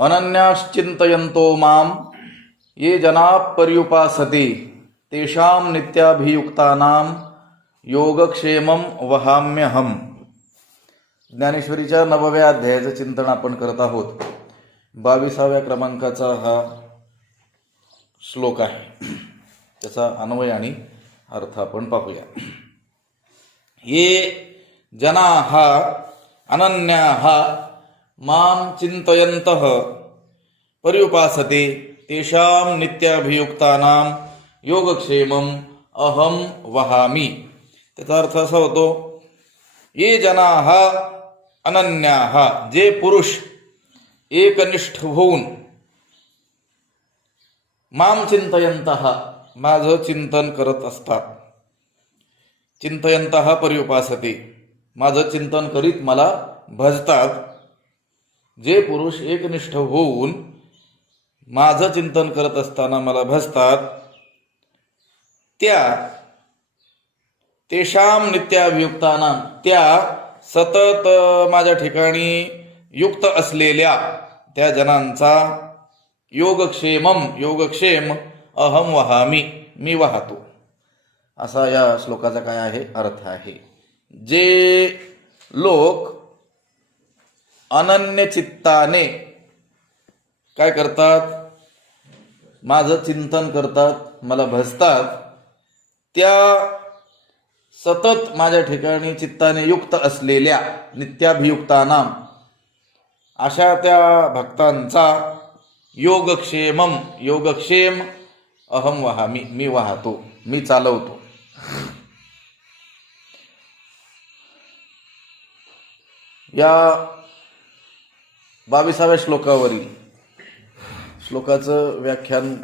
अनन्याश्चिन्तयन्तो मां ये जनाः पर्युपासते तेषां नित्याभियुक्तानां योगक्षेमं वहाम्यहम्. ज्ञानेश्वरीच्या 9व्या अध्यायाचं चिंतन आपण करत आहोत. 22व्या क्रमांकाचा हा श्लोक आहे. त्याचा अन्वय आणि अर्थ आपण पाहूया. ये जनाः अनन्याः मां चिंतयन्तः पर्युपासते तेषां नित्याभियुक्तानां योगक्षेमं अहम वहामि. त्याचा अर्थ असा होतो, ये जनाः अनन्याः, जे पुरुष एकनिष्ठ होऊन माम चिंतयन्तः, माझं चिंतन करत असतात. चिंतयन्तः पर्युपासते, माझं चिंतन करीत मला भजतात. जे पुरुष एकनिष्ठ होऊन माझं चिंतन करत असताना मला भजतात, त्या तेषां नित्याभियुक्तानां, त्या सतत माझ्या ठिकाणी युक्त असलेल्या त्या जनांचा योगक्षेम अहम वहामी, मी वाहतो. असा या श्लोकाचा काय आहे अर्थ आहे. जे लोक अनन्य चित्ताने काय करतात, माझं चिंतन करतात, मला भजतात, त्या सतत माझ्या ठिकाणी चित्ताने युक्त असलेल्या नित्याभियुक्तानां, अशा त्या भक्तांचा योगक्षेम अहम वहामी, मी वाहतो, मी चालवतो. या 22व्या श्लोकावरील श्लोकाचं व्याख्यान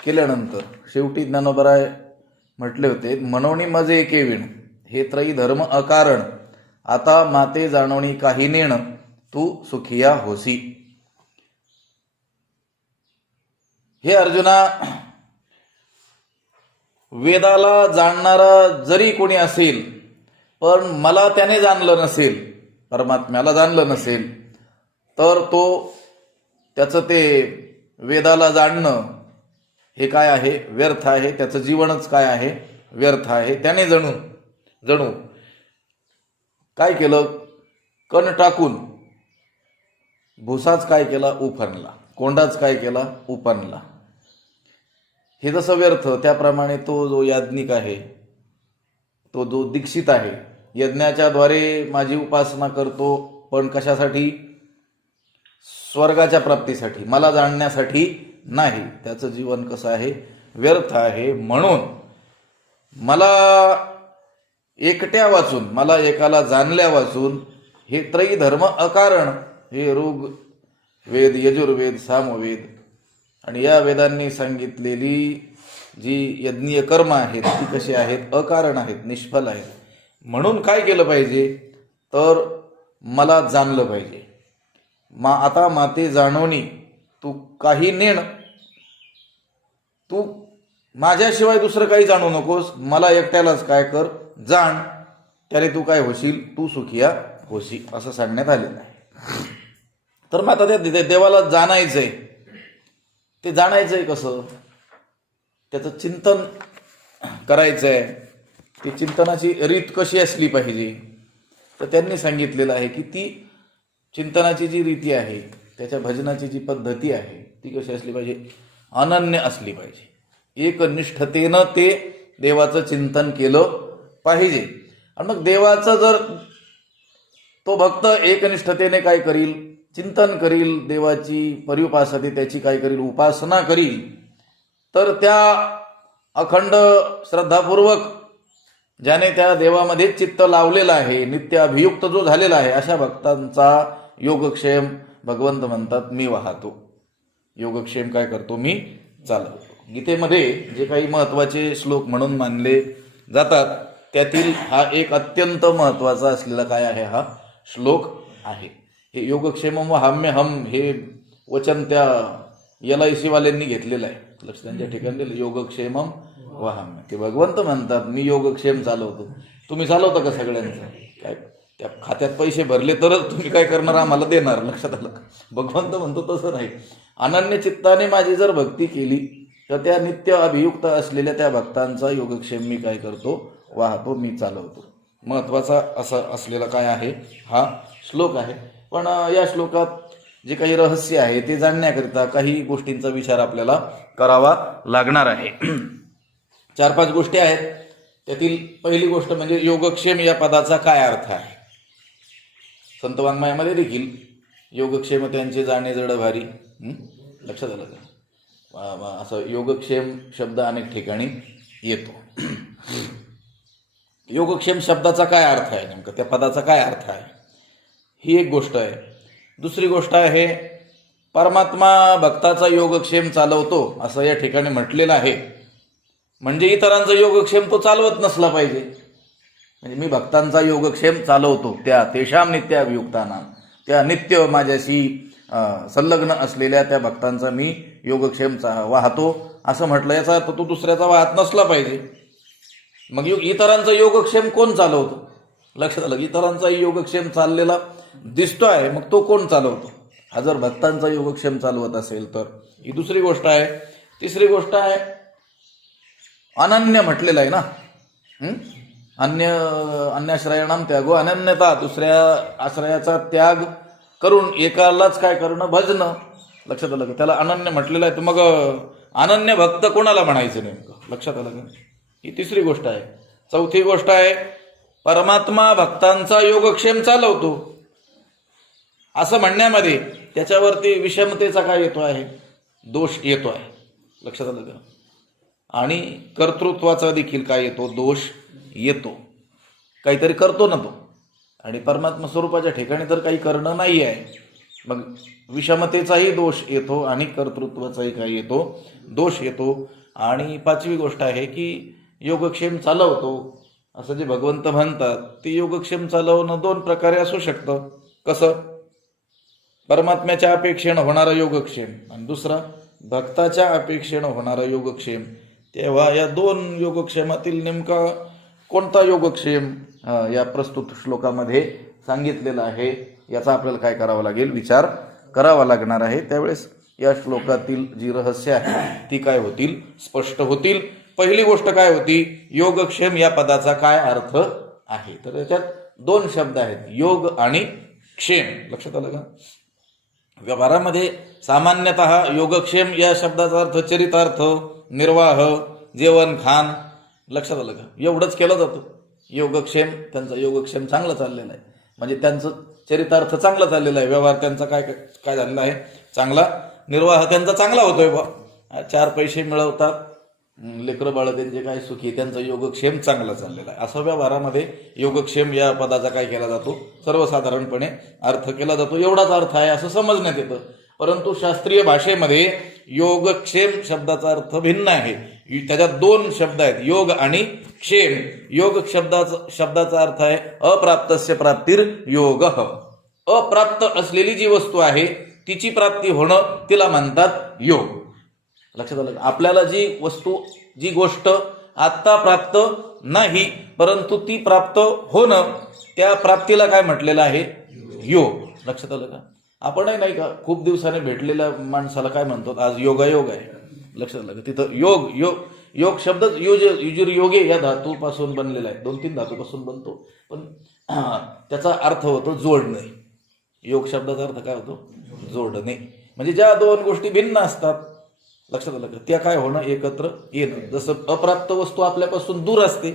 केल्यानंतर शेवटी ज्ञानोबराय म्हटले होते, म्हणोनी मजे केविण हे त्रयी धर्म अकारण, आता माते जाणवणी काही नेण, तू सुखिया होसी. हे अर्जुना, वेदाला जाणणारा जरी कोणी असेल पण मला त्याने जाणलं नसेल, परमात्म्याला जाणलं नसेल, तर तो त्याचं ते वेदाला जाणणं हे काय आहे, व्यर्थ आहे. त्याचं जीवनच काय आहे, व्यर्थ आहे. त्याने जणू काय केलं, कण टाकून भुसाच काय केला, उफनला. कोंडाच काय केला, उपनला. हे जसं व्यर्थ, त्याप्रमाणे तो जो याज्ञिक आहे, तो जो दीक्षित आहे, यज्ञाच्या द्वारे माझी उपासना करतो, पण कशासाठी, स्वर्गाच्या प्राप्तीसाठी, मला जाणण्यासाठी नाही. त्याचं जीवन कसं आहे, व्यर्थ आहे. म्हणून मला एकट्या वाचून, मला एकाला जाणल्या वाचून हे त्रयी धर्म अकारण, हे ऋग वेद, यजुर्वेद, सामवेद आणि या वेदांनी सांगितलेली जी यज्ञीय कर्म आहेत ती कशी आहेत, अकारण आहेत, निष्फल आहेत. म्हणून काय केलं पाहिजे, तर मला जाणलं पाहिजे. आता माते जाणवणी तू काही नेण, तू माझ्याशिवाय दुसरं काही जाणू नकोस, मला एकट्यालाच काय कर, जाण, त्याने तू काय होशील, तू सुखिया होशी, असं सांगण्यात आलेलं आहे. तर मग आता त्या देवाला जाणायचंय, ते जाणायचंय कसं, त्याचं चिंतन करायचंय. ती चिंतनाची रीत कशी असली पाहिजे, तर त्यांनी सांगितलेलं आहे की ती चिंतनाची जी रीती आहे, त्याच्या भजनाची जी पद्धती आहे, ती कशी असली पाहिजे, अनन्य असली पाहिजे. एकनिष्ठतेनं ते देवाचं चिंतन केलं पाहिजे. आणि मग देवाचं जर तो भक्त एकनिष्ठतेने काय करील, चिंतन करील, देवाची पर्युपासते, त्याची काय करील, उपासना करील, तर त्या अखंड श्रद्धापूर्वक ज्याने त्या देवामध्ये चित्त लावलेलं आहे, नित्य अभियुक्त जो झालेला आहे, अशा भक्तांचा योगक्षेम भगवंत म्हणतात मी वाहतो. योगक्षेम काय करतो, मी चालवतो. गीतेमध्ये जे काही महत्वाचे श्लोक म्हणून मानले जातात त्यातील हा एक अत्यंत महत्वाचा असलेला काय आहे, हा श्लोक आहे. हे योगक्षेमम वहाम्यहम हे वचन त्या LIC वाल्यांनी घेतलेलं आहे. लक्ष त्यांच्या ठिकाणी योगक्षेमम वहाम्य, ते भगवंत म्हणतात मी योगक्षेम चालवतो. तुम्ही चालवता का सगळ्यांचं, काय त्या खात्यात पैसे भरले तरच तुम्ही काय करणार, आम्हाला देणार. लक्षात आलं. भगवंत म्हणतो तसं नाही. अनन्य चित्ताने माझी जर भक्ती केली तर त्या नित्य अभियुक्त असलेल्या त्या भक्तांचा योगक्षेम मी काय करतो, वाहतो, मी चालवतो. महत्वाचा असा असलेला काय आहे, हा श्लोक आहे. पण या श्लोकात जे काही रहस्य आहे ते जाणण्याकरिता काही गोष्टींचा विचार आपल्याला करावा लागणार आहे. 4-5 गोष्टी आहेत. त्यातील पहिली गोष्ट म्हणजे योगक्षेम या पदाचा काय अर्थ आहे. संत वाङ्मयामध्ये देखील योगक्षेम त्यांचे जाणे जड भारी, लक्षात आलं का, असं योगक्षेम शब्द अनेक ठिकाणी येतो. योगक्षेम शब्दाचा काय अर्थ आहे, नेमकं त्या पदाचा काय अर्थ आहे, ही एक गोष्ट आहे. दुसरी गोष्ट आहे, परमात्मा भक्ताचा योगक्षेम चालवतो असं या ठिकाणी म्हटलेलं आहे. म्हणजे इतरांचा योगक्षेम तो चालवत नसला पाहिजे. म्हणजे मी भक्तांचा योगक्षेम चालवतो, त्या तेषाम नित्य अभियुक्ताना, त्या नित्य माझ्याशी संलग्न असलेल्या त्या भक्तांचा मी योगक्षेम वाहतो असं म्हटलं. याचा अर्थ तो दुसऱ्याचा वाहत नसला पाहिजे. मग इतरांचा योगक्षेम कोण चालवतो, लक्षात आलं. इतरांचा योगक्षेम चाललेला दिसतो आहे, मग तो कोण चालवतो. हा जर भक्तांचा योगक्षेम चालवत असेल तर ही दुसरी गोष्ट आहे. तिसरी गोष्ट आहे, अनन्य म्हटलेलं आहे ना, अन्याश्रयाणाम त्यागो अनन्यता, दुसऱ्या आश्रयाचा त्याग करून एकालाच काय करणं, भजणं. लक्षात आलं का, त्याला अनन्य म्हटलेलं आहे. तर मग अनन्य भक्त कोणाला म्हणायचं नेमकं, लक्षात आलं का. ही तिसरी गोष्ट आहे. चौथी गोष्ट आहे, परमात्मा भक्तांचा योगक्षेम चालवतो असं म्हणण्यामध्ये त्याच्यावरती विषमतेचा काय येतो आहे, दोष येतो आहे. लक्षात आलं का. आणि कर्तृत्वाचा देखील काय येतो, दोष येतो. काहीतरी करतो ना तो, आणि परमात्मा स्वरूपाच्या ठिकाणी तर काही करणं नाही आहे. मग विषमतेचाही दोष येतो आणि कर्तृत्वाचाही काय येतो, दोष येतो. आणि 5वी गोष्ट आहे की योगक्षेम चालवतो असं जे भगवंत म्हणतात ते योगक्षेम चालवणं 2 प्रकारे असू शकतं. कसं, परमात्म्याच्या अपेक्षेनं होणारा योगक्षेम आणि दुसरा भक्ताच्या अपेक्षेनं होणारा योगक्षेम. तेव्हा या 2 योगक्षेमातील नेमका कोणता योगक्षेम या प्रस्तुत श्लोकामध्ये सांगितलेला आहे याचा आपल्याला काय करावं लागेल, विचार करावा लागणार आहे. त्यावेळेस या श्लोकातील जी रहस्य आहे ती काय होतील, स्पष्ट होतील. पहिली गोष्ट काय होती, योगक्षेम या पदाचा काय अर्थ आहे. तर याच्यात 2 शब्द आहेत, योग आणि क्षेम. लक्षात आलं का. व्यवहारामध्ये सामान्यतः योगक्षेम या शब्दाचा अर्थ चरितार्थ, निर्वाह, जेवण खाण, लक्षात आलं का, एवढंच केलं जातं. योगक्षेम, त्यांचा योगक्षेम चांगला चाललेला आहे, म्हणजे त्यांचं चरितार्थ चांगला चाललेला आहे. व्यवहार त्यांचा काय काय झालेला आहे, चांगला. निर्वाह त्यांचा चांगला होतोय बा, 4 पैसे मिळवतात, लेकरं बाळ त्यांचे काय सुखी, त्यांचा योगक्षेम चांगला चाललेला आहे. असं व्यवहारामध्ये योगक्षेम या पदाचा काय केला जातो, सर्वसाधारणपणे अर्थ केला जातो. एवढाच अर्थ आहे असं समजण्यात येतं. परंतु शास्त्रीय भाषेमध्ये योगक्षेम शब्दाचा अर्थ भिन्न आहे. त्याच्यात 2 शब्द आहेत, योग आणि क्षेम. योग शब्दाचा अर्थ आहे अप्राप्तस्य प्राप्तीर योग. अप्राप्त असलेली जी वस्तू आहे तिची प्राप्ती होणं तिला म्हणतात योग. लक्षात आलं. आपल्याला जी वस्तू, जी गोष्ट आत्ता प्राप्त नाही परंतु ती प्राप्त होणं, त्या प्राप्तीला काय म्हटलेलं आहे, योग. लक्षात आलं का. आपणही नाही का खूप दिवसाने भेटलेल्या माणसाला काय म्हणतो, आज योगायोग आहे. लक्षात आलं का. तिथं योग योग योग शब्द युजुर योगे या धातूपासून बनलेला आहे. 2-3 धातूपासून बनतो, पण त्याचा अर्थ होतो जोडणे. योग शब्दाचा अर्थ काय होतो, जोडणे. म्हणजे ज्या 2 गोष्टी भिन्न असतात, लक्षात आलं का, त्या काय होणं, एकत्र येणं. जसं अप्राप्त वस्तू आपल्यापासून दूर असते,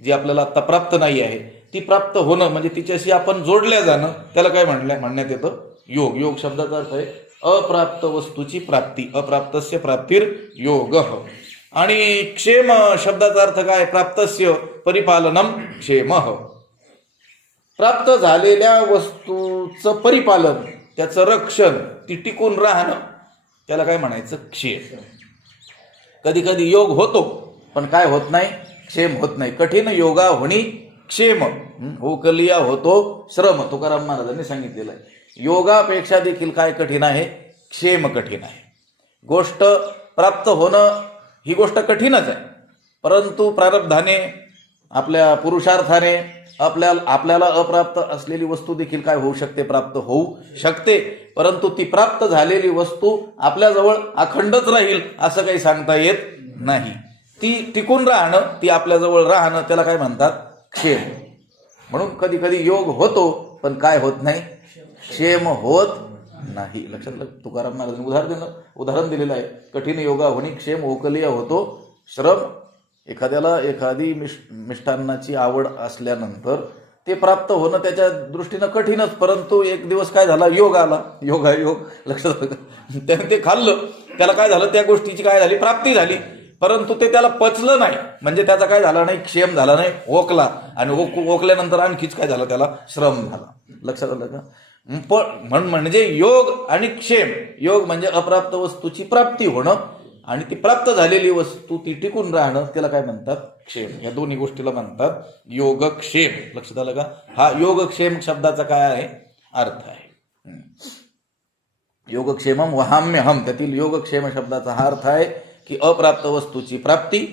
जी आपल्याला आता प्राप्त नाही आहे, ती प्राप्त होणं म्हणजे तिच्याशी आपण जोडल्या जाणं, त्याला काय म्हणण्यात येतं, योग. योग शब्दाचा अर्थ आहे अप्राप्त वस्तूची प्राप्ती. अप्राप्तस्य प्राप्तीर योग. आणि क्षेम शब्दाचा अर्थ काय, प्राप्तस्य परिपालनम क्षेम. प्राप्त झालेल्या वस्तूचं परिपालन, त्याचं रक्षण, ती टिकून राहणं, त्याला काय म्हणायचं, क्षेम. कधी कधी योग होतो पण काय होत नाही, क्षेम होत नाही. कठीण योगा होणी क्षेम, होकलिया होतो श्रम, तुकाराम महाराजांनी सांगितलेलं आहे. योगापेक्षा देखील काय कठीण आहे, क्षेम कठीण आहे. गोष्ट प्राप्त होणं ही गोष्ट कठीणच आहे, परंतु प्रारब्धाने आपल्या पुरुषार्थाने आपल्याला अप्राप्त असलेली वस्तू देखील काय होऊ शकते, प्राप्त होऊ शकते. परंतु ती प्राप्त झालेली वस्तू आपल्याजवळ अखंडच राहील असं काही सांगता येत नाही. ती टिकून राहणं, ती आपल्याजवळ राहणं, त्याला काय म्हणतात, क्षेम. म्हणून कधी कधी योग होतो पण काय होत नाही, क्षेम होत नाही. लक्षात तुकाराम महाराजांनी उदाहरण दिलेलं आहे. कठीण योगा होणी क्षेम ओकलीय होतो श्रम. एखाद्याला एखादी मिष्टान्नाची आवड असल्यानंतर ते प्राप्त होणं त्याच्या दृष्टीनं कठीणच, परंतु एक दिवस काय झाला, योग आला, योग. लक्षात त्याने ते खाल्लं, त्याला काय झालं, त्या गोष्टीची काय झाली, प्राप्ती झाली. परंतु ते त्याला पचलं नाही, म्हणजे त्याचा काय झाला नाही, क्षेम झाला नाही, ओकला. आणि ओकल्यानंतर आणखीच काय झालं, त्याला श्रम झाला. लक्षात आलं का? म्हणजे योग आणि क्षेम. योग म्हणजे अप्राप्त वस्तूची प्राप्ती होणं, आणि ती प्राप्त झालेली वस्तू ती टिकून राहणं, त्याला काय म्हणतात, क्षेम. या दोन्ही गोष्टीला म्हणतात योगक्षेम. लक्षात आलं का? हा योगक्षेम शब्दाचा काय आहे, अर्थ आहे. योगक्षेमम वहाम्यहम, त्यातील योगक्षेम शब्दाचा हा अर्थ आहे की अप्राप्त वस्तूची प्राप्ती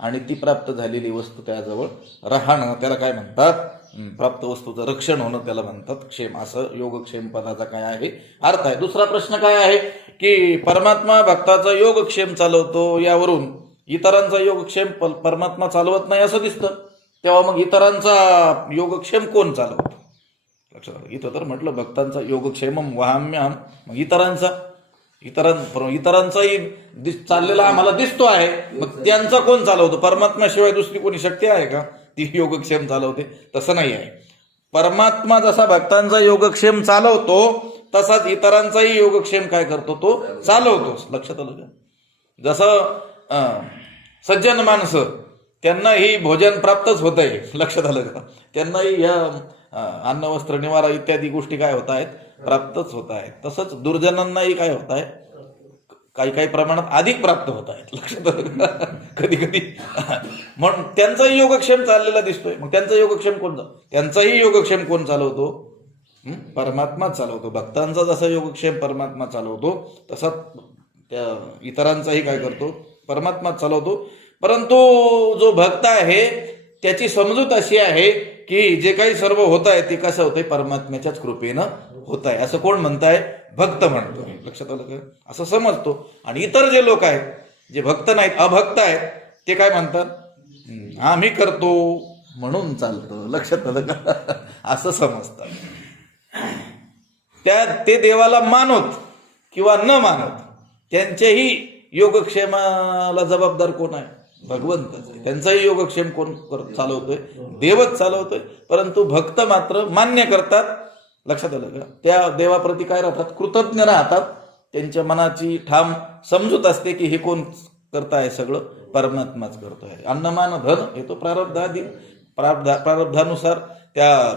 आणि ती प्राप्त झालेली वस्तू त्याजवळ राहणं, त्याला काय म्हणतात, प्राप्त वस्तूचं रक्षण होणं, त्याला म्हणतात क्षेम. असं योगक्षेम पदाचा काय आहे, अर्थ आहे. दुसरा प्रश्न काय आहे की परमात्मा भक्ताचा योगक्षेम चालवतो, यावरून इतरांचा योगक्षेम परमात्मा चालवत नाही असं दिसतं. तेव्हा मग इतरांचा योगक्षेम कोण चालवतो? लक्षात आलं. इथं तर म्हटलं भक्तांचा योगक्षेमम वहाम्यहम, मग इतरांचाही चाललेला आम्हाला दिसतो आहे, मग त्यांचा कोण चालवतो? परमात्म्याशिवाय दुसरी कोणी शक्ती आहे का ती योगक्षेम चालवते? तसं नाही आहे. परमात्मा जसा भक्तांचा योगक्षेम चालवतो तसाच इतरांचाही योगक्षेम काय करतो, तो चालवतो. लक्षात आलं का? जसं सज्जन माणसं, त्यांनाही भोजन प्राप्तच होत आहे. लक्षात आलं का? त्यांनाही या अन्न वस्त्र निवारा इत्यादी गोष्टी काय होत आहेत, प्राप्तच होत आहेत. तसंच दुर्जनांनाही काय होत आहे, काही प्रमाणात अधिक प्राप्त होत आहेत. लक्षात आलं कधी कधी. म्हणून त्यांचाही योगक्षेम चाललेला दिसतोय. मग त्यांचा योगक्षेम त्यांचाही योगक्षेम कोण चालवतो? परमात्मा चालवतो. भक्तांचा जसा योगक्षेम परमात्मा चालवतो तसा त्या इतरांचाही काय करतो, परमात्मा चालवतो. परंतु जो भक्त आहे त्याची समजूत अशी आहे की जे काही सर्व होत आहे ते कसं होतंय, परमात्म्याच्याच कृपेनं होत आहे, असं कोण म्हणताय, भक्त म्हणतो. लक्षात आलं का? असं समजतो. आणि इतर जे लोक आहेत, जे भक्त नाहीत, अभक्त आहेत, ते काय म्हणतात, आम्ही करतो म्हणून चालतं. लक्षात आलं का? असं समजतात. ते देवाला मानत किंवा न मानत, त्यांच्याही योगक्षेमाला जबाबदार कोण आहे, भगवंतच आहे. त्यांचाही योगक्षेम कोण चालवतोय, देवच चालवतोय. परंतु भक्त मात्र मान्य करतात. लक्षात आलं का? त्या देवाप्रती काय राहतात, कृतज्ञ राहतात. त्यांच्या मनाची ठाम समजूत असते की हे कोण करताय, सगळं परमात्माच करतोय. अन्नमान धन हे तो प्रारब्धानुसार, त्या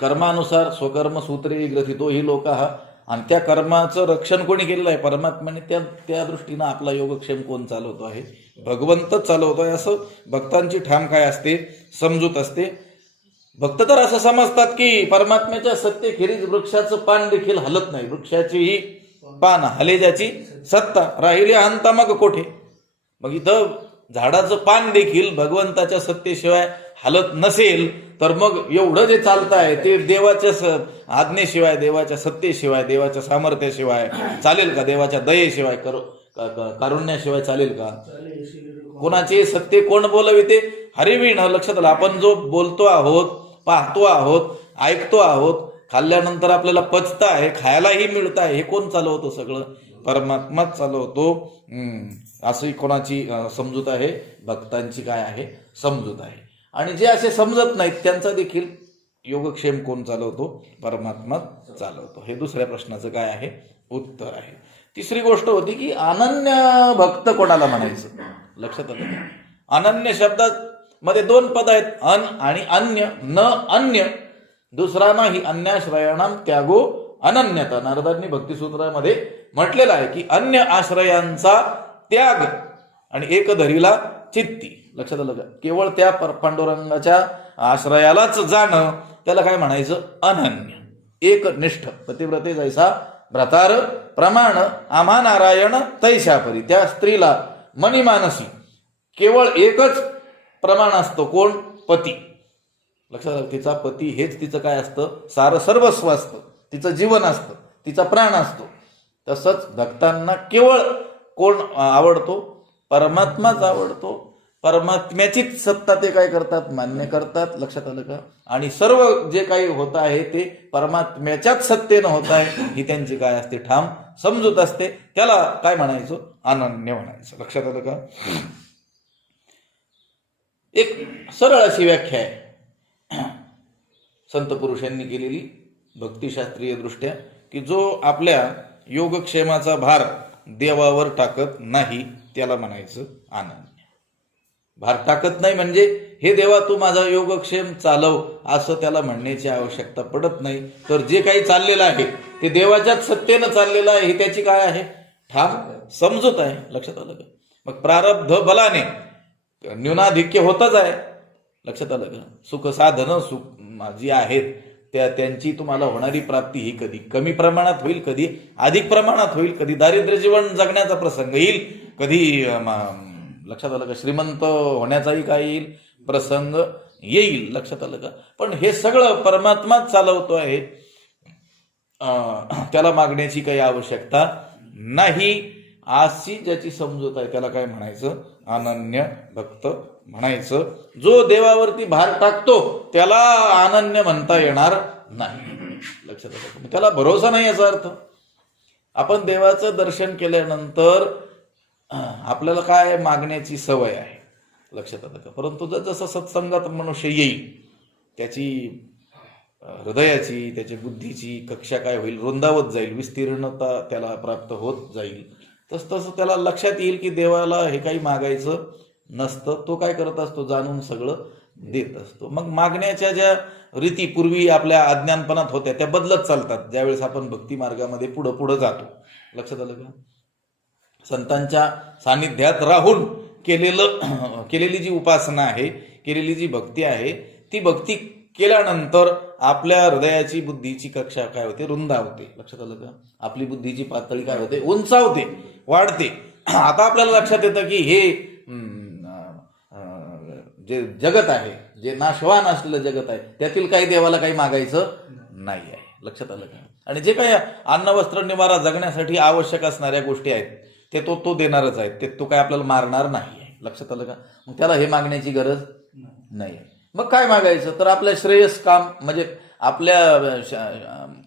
कर्मानुसार स्वकर्म सूत्रे ग्रथितो ही लोक हा. आणि त्या कर्माचं रक्षण कोणी केलेलं आहे, परमात्म्याने. त्या दृष्टीनं आपला योगक्षेम कोण चालवतो आहे, भगवंतच चालवतोय. असं भक्तांची ठाम काय असते, समजूत असते. भक्त तर असं समजतात की परमात्म्याच्या सत्तेखेरीज वृक्षाचं पान देखील हलत नाही. वृक्षाची ही पान हले ज्याची सत्ता, राहिले अंता मग कोठे. मग इथं झाडाचं पान देखील भगवंताच्या सत्तेशिवाय हलत नसेल तर मग एवढं जे चालत आहे ते देवाच्या आज्ञेशिवाय, देवाच्या सत्तेशिवाय, देवाच्या सामर्थ्याशिवाय चालेल का? देवाच्या दयेशिवाय, कारुण्याशिवाय चालेल का? कोणाची सत्य कोण बोलविते, हरिवीण. लक्षात आलं. आपण जो बोलतो आहोत, पाहतो आहोत, ऐकतो आहोत, खाल्ल्यानंतर आपल्याला पचत आहे, खायलाही मिळत आहे, हे कोण चालवतो? सगळं परमात्माच चालवतो. अशी कोणाची समजूत आहे, भक्तांची काय आहे, समजूत आहे. आणि जे असे समजत नाहीत त्यांचा देखील योगक्षेम कोण चालवतो, परमात्मा चालवतो. हे दुसऱ्या प्रश्नाचं काय आहे, उत्तर आहे. तिसरी गोष्ट होती की अनन्य भक्त कोणाला म्हणायचं. लक्षात आलं. अनन्य शब्दात मध्ये दोन पद आहेत, अन आणि अन्य. न अन्य, दुसरा नाही. अन्याश्रयाणाम त्यागो अनन्यता. नारदांनी भक्तिसूत्रामध्ये म्हटलेलं आहे की अन्य आश्रयांचा त्याग आणि एक धरीला चित्ती. लक्षात आलं का? केवळ त्या पांडुरंगाच्या आश्रयालाच जाणं, त्याला काय म्हणायचं, अनन्य. एक निष्ठ. पतिव्रते जैसा भ्रतार प्रमाण, आम्हा नारायण तैशा परी. त्या स्त्रीला मनी मानसी केवळ एकच प्रमाण असतो. कोण? पती. लक्षात आलं? तिचा पती हेच तिचं काय असतं? सारं सर्वस्व असतं, तिचं जीवन असतं, तिचा प्राण असतो. तसंच भक्तांना केवळ कोण आवडतो? परमात्माच आवडतो. परमात्म्याचीच सत्ता ते काय करतात? मान्य करतात. लक्षात आलं का? आणि सर्व जे काही होत आहे ते परमात्म्याच्याच सत्तेनं होत आहे ही त्यांची काय असते? ठाम समजूत असते. त्याला काय म्हणायचं? अनन्य म्हणायचं. लक्षात आलं का? एक सरळ अशी व्याख्या आहे संत पुरुषांनी केलेली भक्तिशास्त्रीय दृष्ट्या, की जो आपल्या योगक्षेमाचा भार देवावर टाकत नाही त्याला म्हणायचं अनन्य. भार टाकत नाही म्हणजे हे देवा तू माझा योगक्षेम चालव असं त्याला म्हणण्याची आवश्यकता पडत नाही. तर जे काही चाललेलं आहे ते देवाच्याच सत्तेनं चाललेलं आहे ही त्याची काय आहे? ठाम समजूत आहे. लक्षात आलं का? मग प्रारब्ध बलाने न्यूनाधिक्य होतच आहे. लक्षात आलं का? सुख साधनं जी आहेत त्यांची तुम्हाला होणारी प्राप्ती ही कधी कमी प्रमाणात होईल, कधी अधिक प्रमाणात होईल, कधी दारिद्र्य जीवन जगण्याचा प्रसंग येईल, कधी लक्षात आलं का श्रीमंत होण्याचाही काय येईल? प्रसंग येईल. लक्षात आलं का? पण हे सगळं परमात्माच चालवतो आहे, त्याला मागण्याची काही आवश्यकता नाही. अशी ज्याची समजूत आहे त्याला काय म्हणायचं? अनन्य भक्त म्हणायचं. जो देवावरती भार टाकतो त्याला अनन्य म्हणता येणार नाही. लक्षात आलं? त्याला भरोसा नाही याचा अर्थ. आपण देवाचं दर्शन केल्यानंतर आपल्याला काय मागण्याची सवय आहे. लक्षात आलं का? परंतु जसं सत्संगात मनुष्य येईल त्याची हृदयाची त्याची बुद्धीची कक्षा काय होईल? रुंदावत जाईल, विस्तीर्णता त्याला प्राप्त होत जाईल. तसं त्याला लक्षात येईल की देवाला हे काही मागायचं नसतं. तो काय करत असतो? जाणून सगळं देत असतो. मग मागण्याच्या ज्या रीती पूर्वी आपल्या अज्ञानपणात होत्या त्या बदलत चालतात ज्यावेळेस आपण भक्ती मार्गामध्ये पुढं पुढं जातो. लक्षात आलं का? संतांच्या सानिध्यात राहून केलेली जी उपासना आहे, केलेली जी भक्ती आहे, ती भक्ती केल्यानंतर आपल्या हृदयाची बुद्धीची कक्षा काय होते? रुंदावते. लक्षात आलं का? आपली बुद्धीची पातळी काय होते? उंचावते, वाढते. आता आपल्याला लक्षात येतं की हे जे जगत आहे, जे नाशवान असलेलं जगत आहे, त्यातील काही देवाला काही मागायचं नाही आहे. लक्षात आलं का? आणि जे काही अन्न वस्त्र निवारा जगण्यासाठी आवश्यक असणाऱ्या गोष्टी आहेत ते तो देणारच आहे. ते तो काय आपल्याला मारणार नाही आहे. लक्षात आलं का? मग त्याला हे मागण्याची गरज नाही. मग काय मागायचं? तर आपल्या श्रेयस काम म्हणजे आपल्या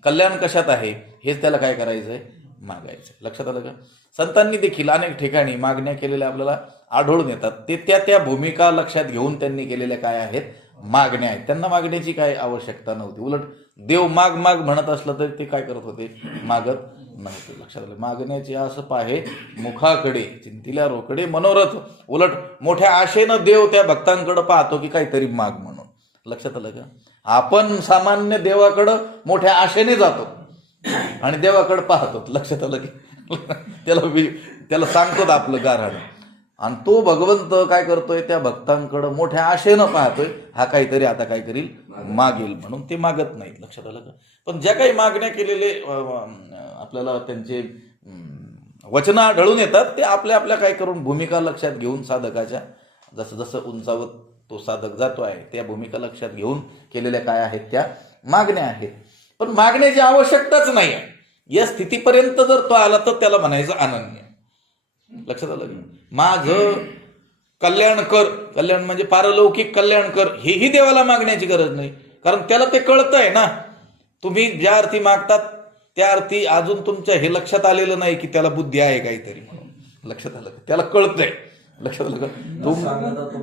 कल्याण कशात आहे हेच त्याला काय करायचं आहे? मागायचं. लक्षात आलं का? संतांनी देखील अनेक ठिकाणी मागण्या केलेल्या आपल्याला आढळून येतात. ते त्या भूमिका लक्षात घेऊन त्यांनी केलेल्या काय आहेत? मागण्या आहेत. त्यांना मागण्याची काय आवश्यकता नव्हती. उलट देव माग माग म्हणत असलं तरी ते काय करत होते? मागत नव्हते. लक्षात आलं? मागण्याची असं पाहे मुखाकडे चिंतिल्या रोकडे मनोरथ. उलट मोठ्या आशेनं देव त्या भक्तांकडे पाहतो की काहीतरी माग म्हणून. लक्षात आलं का? आपण सामान्य देवाकडं मोठ्या आशेने जातो आणि देवाकडे पाहतो. लक्षात आलं की त्याला सांगतो आपलं गारहाण. आणि तो भगवंत काय करतोय? त्या भक्तांकडं मोठ्या आशेनं पाहतोय, हा काहीतरी आता काय करील? मागेल म्हणून ते मागत नाहीत. लक्षात आलं का? पण ज्या काही मागण्या केलेले आपल्याला त्यांचे वचनं आढळून येतात ते आपल्या काय करून भूमिका लक्षात घेऊन साधकाच्या जसं जसं उंचावत तो साधक जातो आहे त्या भूमिका लक्षात घेऊन केलेल्या काय आहेत? त्या मागण्या आहेत. पण मागण्याची आवश्यकताच नाही आहे या स्थितीपर्यंत जर तो आला तर त्याला म्हणायचं अनन्य. लक्षात आलं? माझं कल्याण कर. कल्याण म्हणजे पारलौकिक कल्याण कर. हेही देवाला मागण्याची गरज नाही. कारण त्याला ते कळतंय ना. तुम्ही ज्या अर्थी मागतात त्या अर्थी अजून तुमच्या हे लक्षात आलेलं नाही की त्याला बुद्धी आहे काहीतरी म्हणून. लक्षात आलं? त्याला कळतंय. लक्षात आलं का?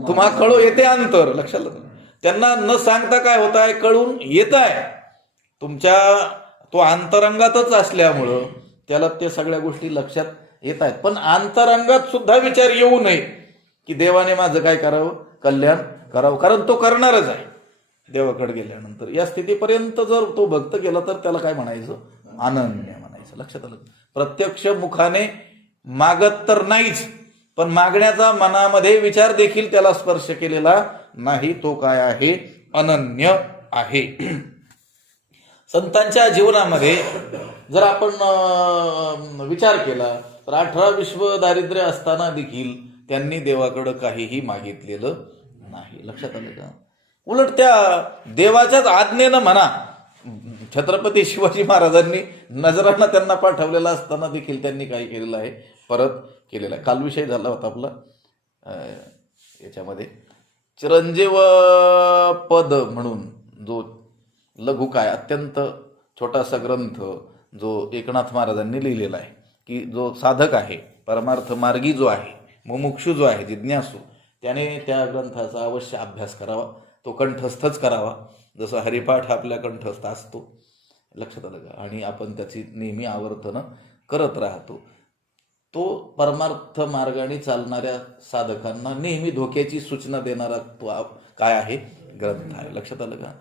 तुम्हा कळू येते अंतर. लक्षात आलं? त्यांना न सांगता काय होत आहे? कळून येत आहे. तुमच्या तो अंतरंगातच असल्यामुळं त्याला ते सगळ्या गोष्टी लक्षात येत आहेत. पण अंतरंगात सुद्धा विचार येऊ नये की देवाने माझं काय करावं? कल्याण करावं. कारण तो करणारच आहे देवाकडे गेल्यानंतर. या स्थितीपर्यंत जर तो भक्त गेला तर त्याला काय म्हणायचं? अनन्य म्हणायचं. लक्षात आलं? प्रत्यक्ष मुखाने मागत तर नाहीच, पण मागण्याचा मनामध्ये विचार देखील त्याला स्पर्श केलेला नाही. तो काय आहे? अनन्य आहे. संतांच्या जीवनामध्ये जर आपण विचार केला तर 18 विश्व दारिद्र्य असताना देखील त्यांनी देवाकडं काहीही मागितलेलं नाही. लक्षात आलं का? उलट त्या देवाच्याच आज्ञेनं म्हणा, छत्रपती शिवाजी महाराजांनी नजरांना त्यांना पाठवलेला असताना देखील त्यांनी काय केलेलं आहे, परत केलेला आहे. काल विषय झाला होता आपला याच्यामध्ये चिरंजीव पद म्हणून जो लघुकाय अत्यंत छोटासा ग्रंथ जो एकनाथ महाराजांनी लिहिलेला आहे, की जो साधक आहे, परमार्थ मार्गी जो आहे, मुमुक्षू जो आहे, जिज्ञासू, त्याने त्या ग्रंथाचा अवश्य अभ्यास करावा, तो कंठस्थच करावा, जसं हरिपाठ आपल्या कंठस्थ असतो. लक्षात आलं का? आणि आपण त्याची नेहमी आवर्तनं करत राहतो. तो परमार्थ मार्गाने चालणाऱ्या साधकांना नेहमी धोक्याची सूचना देणारा तो काय आहे, ग्रंथ आहे. लक्षात आलं का?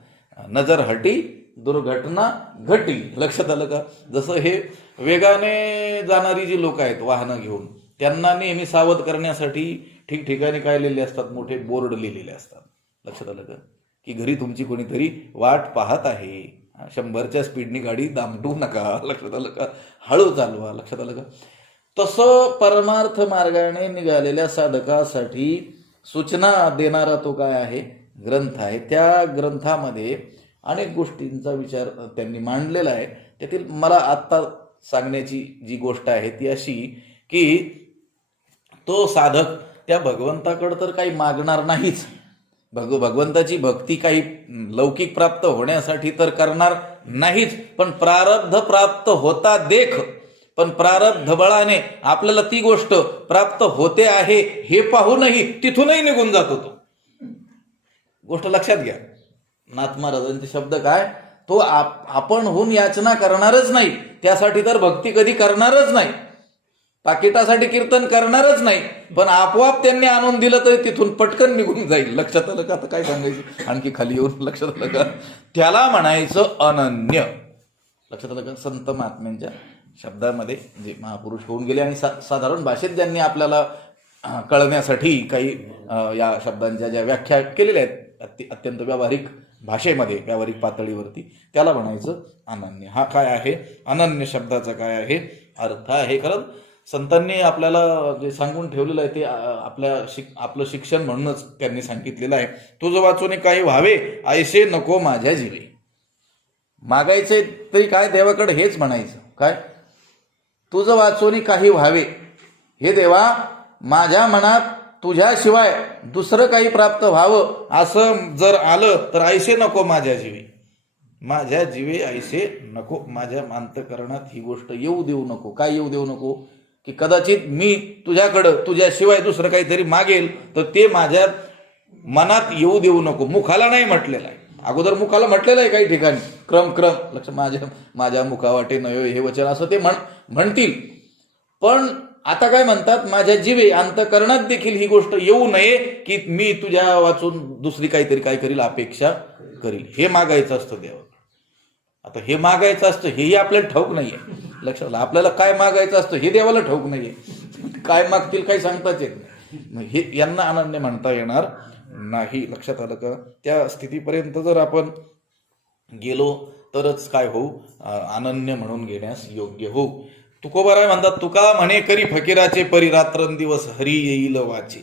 नजर हटी दुर्घटना घटी. लक्षात आलं का? जसं हे वेगाने जाणारी जी लोक आहेत वाहनं घेऊन, त्यांना नेहमी सावध करण्यासाठी ठिकठिकाणी काय लिहिलेले असतात, मोठे बोर्ड लिहिलेले असतात. लक्षात आलं का? की घरी तुमची कोणीतरी वाट पाहत आहे, 100च्या स्पीडनी गाडी दामटू नका. लक्षात आलं का? हळू चालवा. लक्षात आलं का? तसं परमार्थ मार्गाने निघालेल्या साधकासाठी सूचना देणारा तो काय आहे, ग्रंथ आहे. त्या ग्रंथामध्ये अनेक गोष्टींचा विचार त्यांनी मांडलेला आहे. त्यातील मला आत्ता सांगण्याची जी गोष्ट आहे ती अशी, की तो साधक त्या भगवंताकडे तर काही मागणार नाहीच, भगवंताची भक्ती काही लौकिक प्राप्त होण्यासाठी तर करणार नाहीच, पण प्रारब्ध प्राप्त होता देख, पण प्रारब्ध बळाने आपल्याला ती गोष्ट प्राप्त होते आहे हे पाहूनही तिथूनही निघून जातो तो. गोष्ट लक्षात घ्या. नाथ महाराजांचे शब्द काय, तो आपण होऊन याचना करणारच नाही, त्यासाठी तर भक्ती कधी करणारच नाही, पाकिटासाठी कीर्तन करणारच नाही, पण आपोआप त्यांनी आणून दिलं तरी तिथून पटकन निघून जाईल. लक्षात आलं का? आता काय सांगायचं आणखी खाली येऊन. लक्षात आलं का? त्याला म्हणायचं अनन्य. लक्षात आलं का? संत महात्म्यांच्या शब्दामध्ये जे महापुरुष होऊन गेले आणि साधारण भाषेत ज्यांनी आपल्याला कळण्यासाठी काही या शब्दांच्या ज्या व्याख्या केलेल्या आहेत अत्यंत व्यावहारिक भाषेमध्ये, व्यावहारिक पातळीवरती, त्याला म्हणायचं अनन्य. हा काय आहे, अनन्य शब्दाचा काय आहे अर्थ आहे. खरंच संतांनी आपल्याला जे सांगून ठेवलेलं आहे ते आपलं शिक्षण म्हणूनच त्यांनी सांगितलेलं आहे. तुझं वाचून काही व्हावे ऐसे नको माझ्या जीवे. मागायचे तरी काय देवाकडे हेच म्हणायचं, काय तुझं वाचून काही व्हावे, हे देवा माझ्या मनात तुझ्याशिवाय दुसरं काही प्राप्त व्हावं असं जर आलं तर ऐसे नको माझ्या जीवे, माझ्या जीवे ऐसे नको, माझ्या अंतःकरणात ही गोष्ट येऊ देऊ नको. काय येऊ देऊ नको? की कदाचित मी तुझ्याकडं तुझ्याशिवाय दुसरं काहीतरी मागेल तर ते माझ्या मनात येऊ देऊ नको. मुखाला नाही म्हटलेलं आहे, अगोदर मुखाला म्हटलेलं आहे काही ठिकाणी, क्रम लक्ष माझ्या मुखावाटे नयो हे वचन असं ते म्हणतील. पण आता काय म्हणतात, माझ्या जीवे अंतःकरणात देखील ही गोष्ट येऊ नये की मी तुझ्या वाचून दुसरी काहीतरी काय करील, अपेक्षा करील. हे मागायचं असतं देवा. आता हे मागायचं असतं हेही आपल्याला ठाऊक नाहीये. लक्षात आलं? आपल्याला काय मागायचं असतं हे देवाला ठाऊक नाहीये. काय मागतील काही सांगताच येत नाही. हे यांना अनन्य म्हणता येणार नाही. लक्षात आलं का? त्या स्थितीपर्यंत जर आपण गेलो तरच काय होऊ, अनन्य म्हणून घेण्यास योग्य होऊ. तुकोबाराय म्हणतात, तुका म्हणे करी फकीराचे परी रात्रंदिवस हरी येईल वाचे.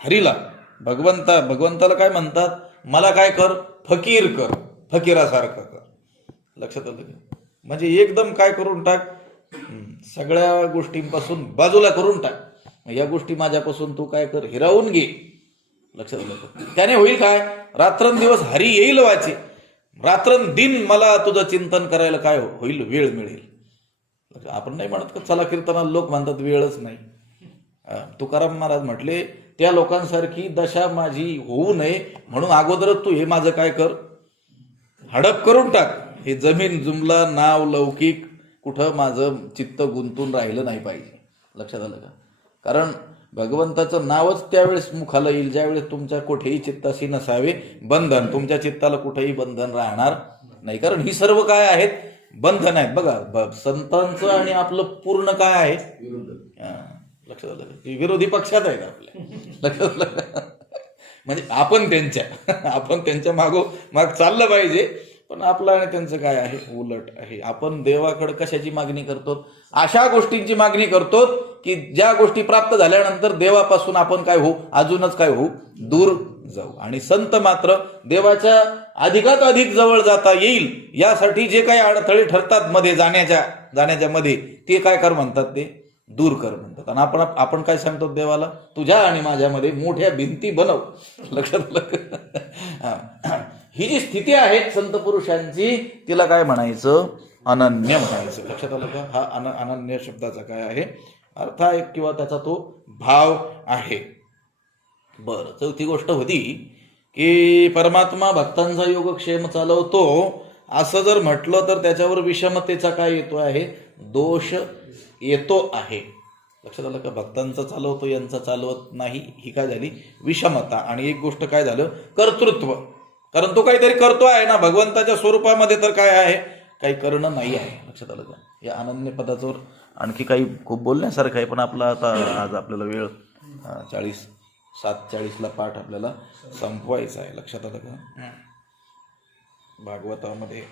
हरीला भगवंताला काय म्हणतात, मला काय कर, फकीर कर, फकीरासारखं कर. लक्षात आलं का? म्हणजे एकदम काय करून टाक, सगळ्या गोष्टींपासून बाजूला करून टाक. या गोष्टी माझ्यापासून तू काय कर, हिरावून घे. लक्षात आलं का? त्याने होईल काय, रात्रंदिवस हरी येईल वाचे. रात्रंदिन मला तुझं चिंतन करायला काय होईल, वेळ मिळेल. आपण नाही म्हणत का चला कीर्तनाला, लोक म्हणतात वेळच नाही. तुकाराम महाराज म्हटले, त्या लोकांसारखी दशा माझी होऊ नये म्हणून अगोदरच तू हे माझं काय कर, हडप करून टाक. हे जमीन जुमला नाव लौकिक कुठं माझं चित्त गुंतून राहिलं नाही पाहिजे. लक्षात आलं का? कारण भगवंताचं नावच त्यावेळेस मुखाला येईल ज्यावेळेस तुमच्या कुठेही चित्ताशी नसावे बंधन. तुमच्या चित्ताला कुठेही बंधन राहणार नाही, कारण ही सर्व काय आहेत, बंधन आहेत. बघा, संतांचं आणि आपलं पूर्ण काय आहे, लक्षात आलं का? विरोधी पक्षात आहेत आपल्या. लक्षात आलं का? म्हणजे आपण त्यांच्या मागोमाग चाललं पाहिजे, पण आपलं आणि त्यांचं काय आहे, उलट आहे. आपण देवाकडे कशाची मागणी करतो? अशा गोष्टींची मागणी करतो की ज्या गोष्टी प्राप्त झाल्यानंतर देवापासून आपण काय होऊ, अजूनच काय होऊ, दूर जाऊ. आणि संत मात्र देवाच्या अधिकात अधिक जवळ जाता येईल यासाठी जे काही अडथळे ठरतात मध्ये जाण्याच्या मध्ये, ते काय कर म्हणतात, ते दूर कर म्हणतात. आणि आपण काय सांगतो देवाला, तुझ्या आणि माझ्यामध्ये मोठ्या भिंती बनव. लक्षात ही जी स्थिती आहे संत पुरुषांची, तिला काय म्हणायचं, अनन्य म्हणायचं. लक्षात आलं का? हा अनन्य शब्दाचा काय आहे अर्थ आहे किंवा त्याचा तो भाव आहे. बरं, चौथी गोष्ट होती की परमात्मा भक्तांचा योगक्षेम चालवतो असं जर म्हटलं तर त्याच्यावर विषमतेचा काय येतो आहे, दोष येतो आहे. लक्षात आलं का? भक्तांचा चालवतो, यांचा चालवत नाही, ही काय झाली, विषमता. आणि एक गोष्ट काय झालं, कर्तृत्व. कारण तो काहीतरी करतो आहे ना, भगवंताच्या स्वरूपामध्ये तर काय आहे, काही करणं नाही आहे. लक्षात आलं का? या अनन्य पदावर आणखी काही खूप बोलण्यासारखं आहे, पण आपला आता आज आपल्याला वेळ 7:40ला पाठ आपल्याला संपवायचा आहे. लक्षात आलं का? भागवतामध्ये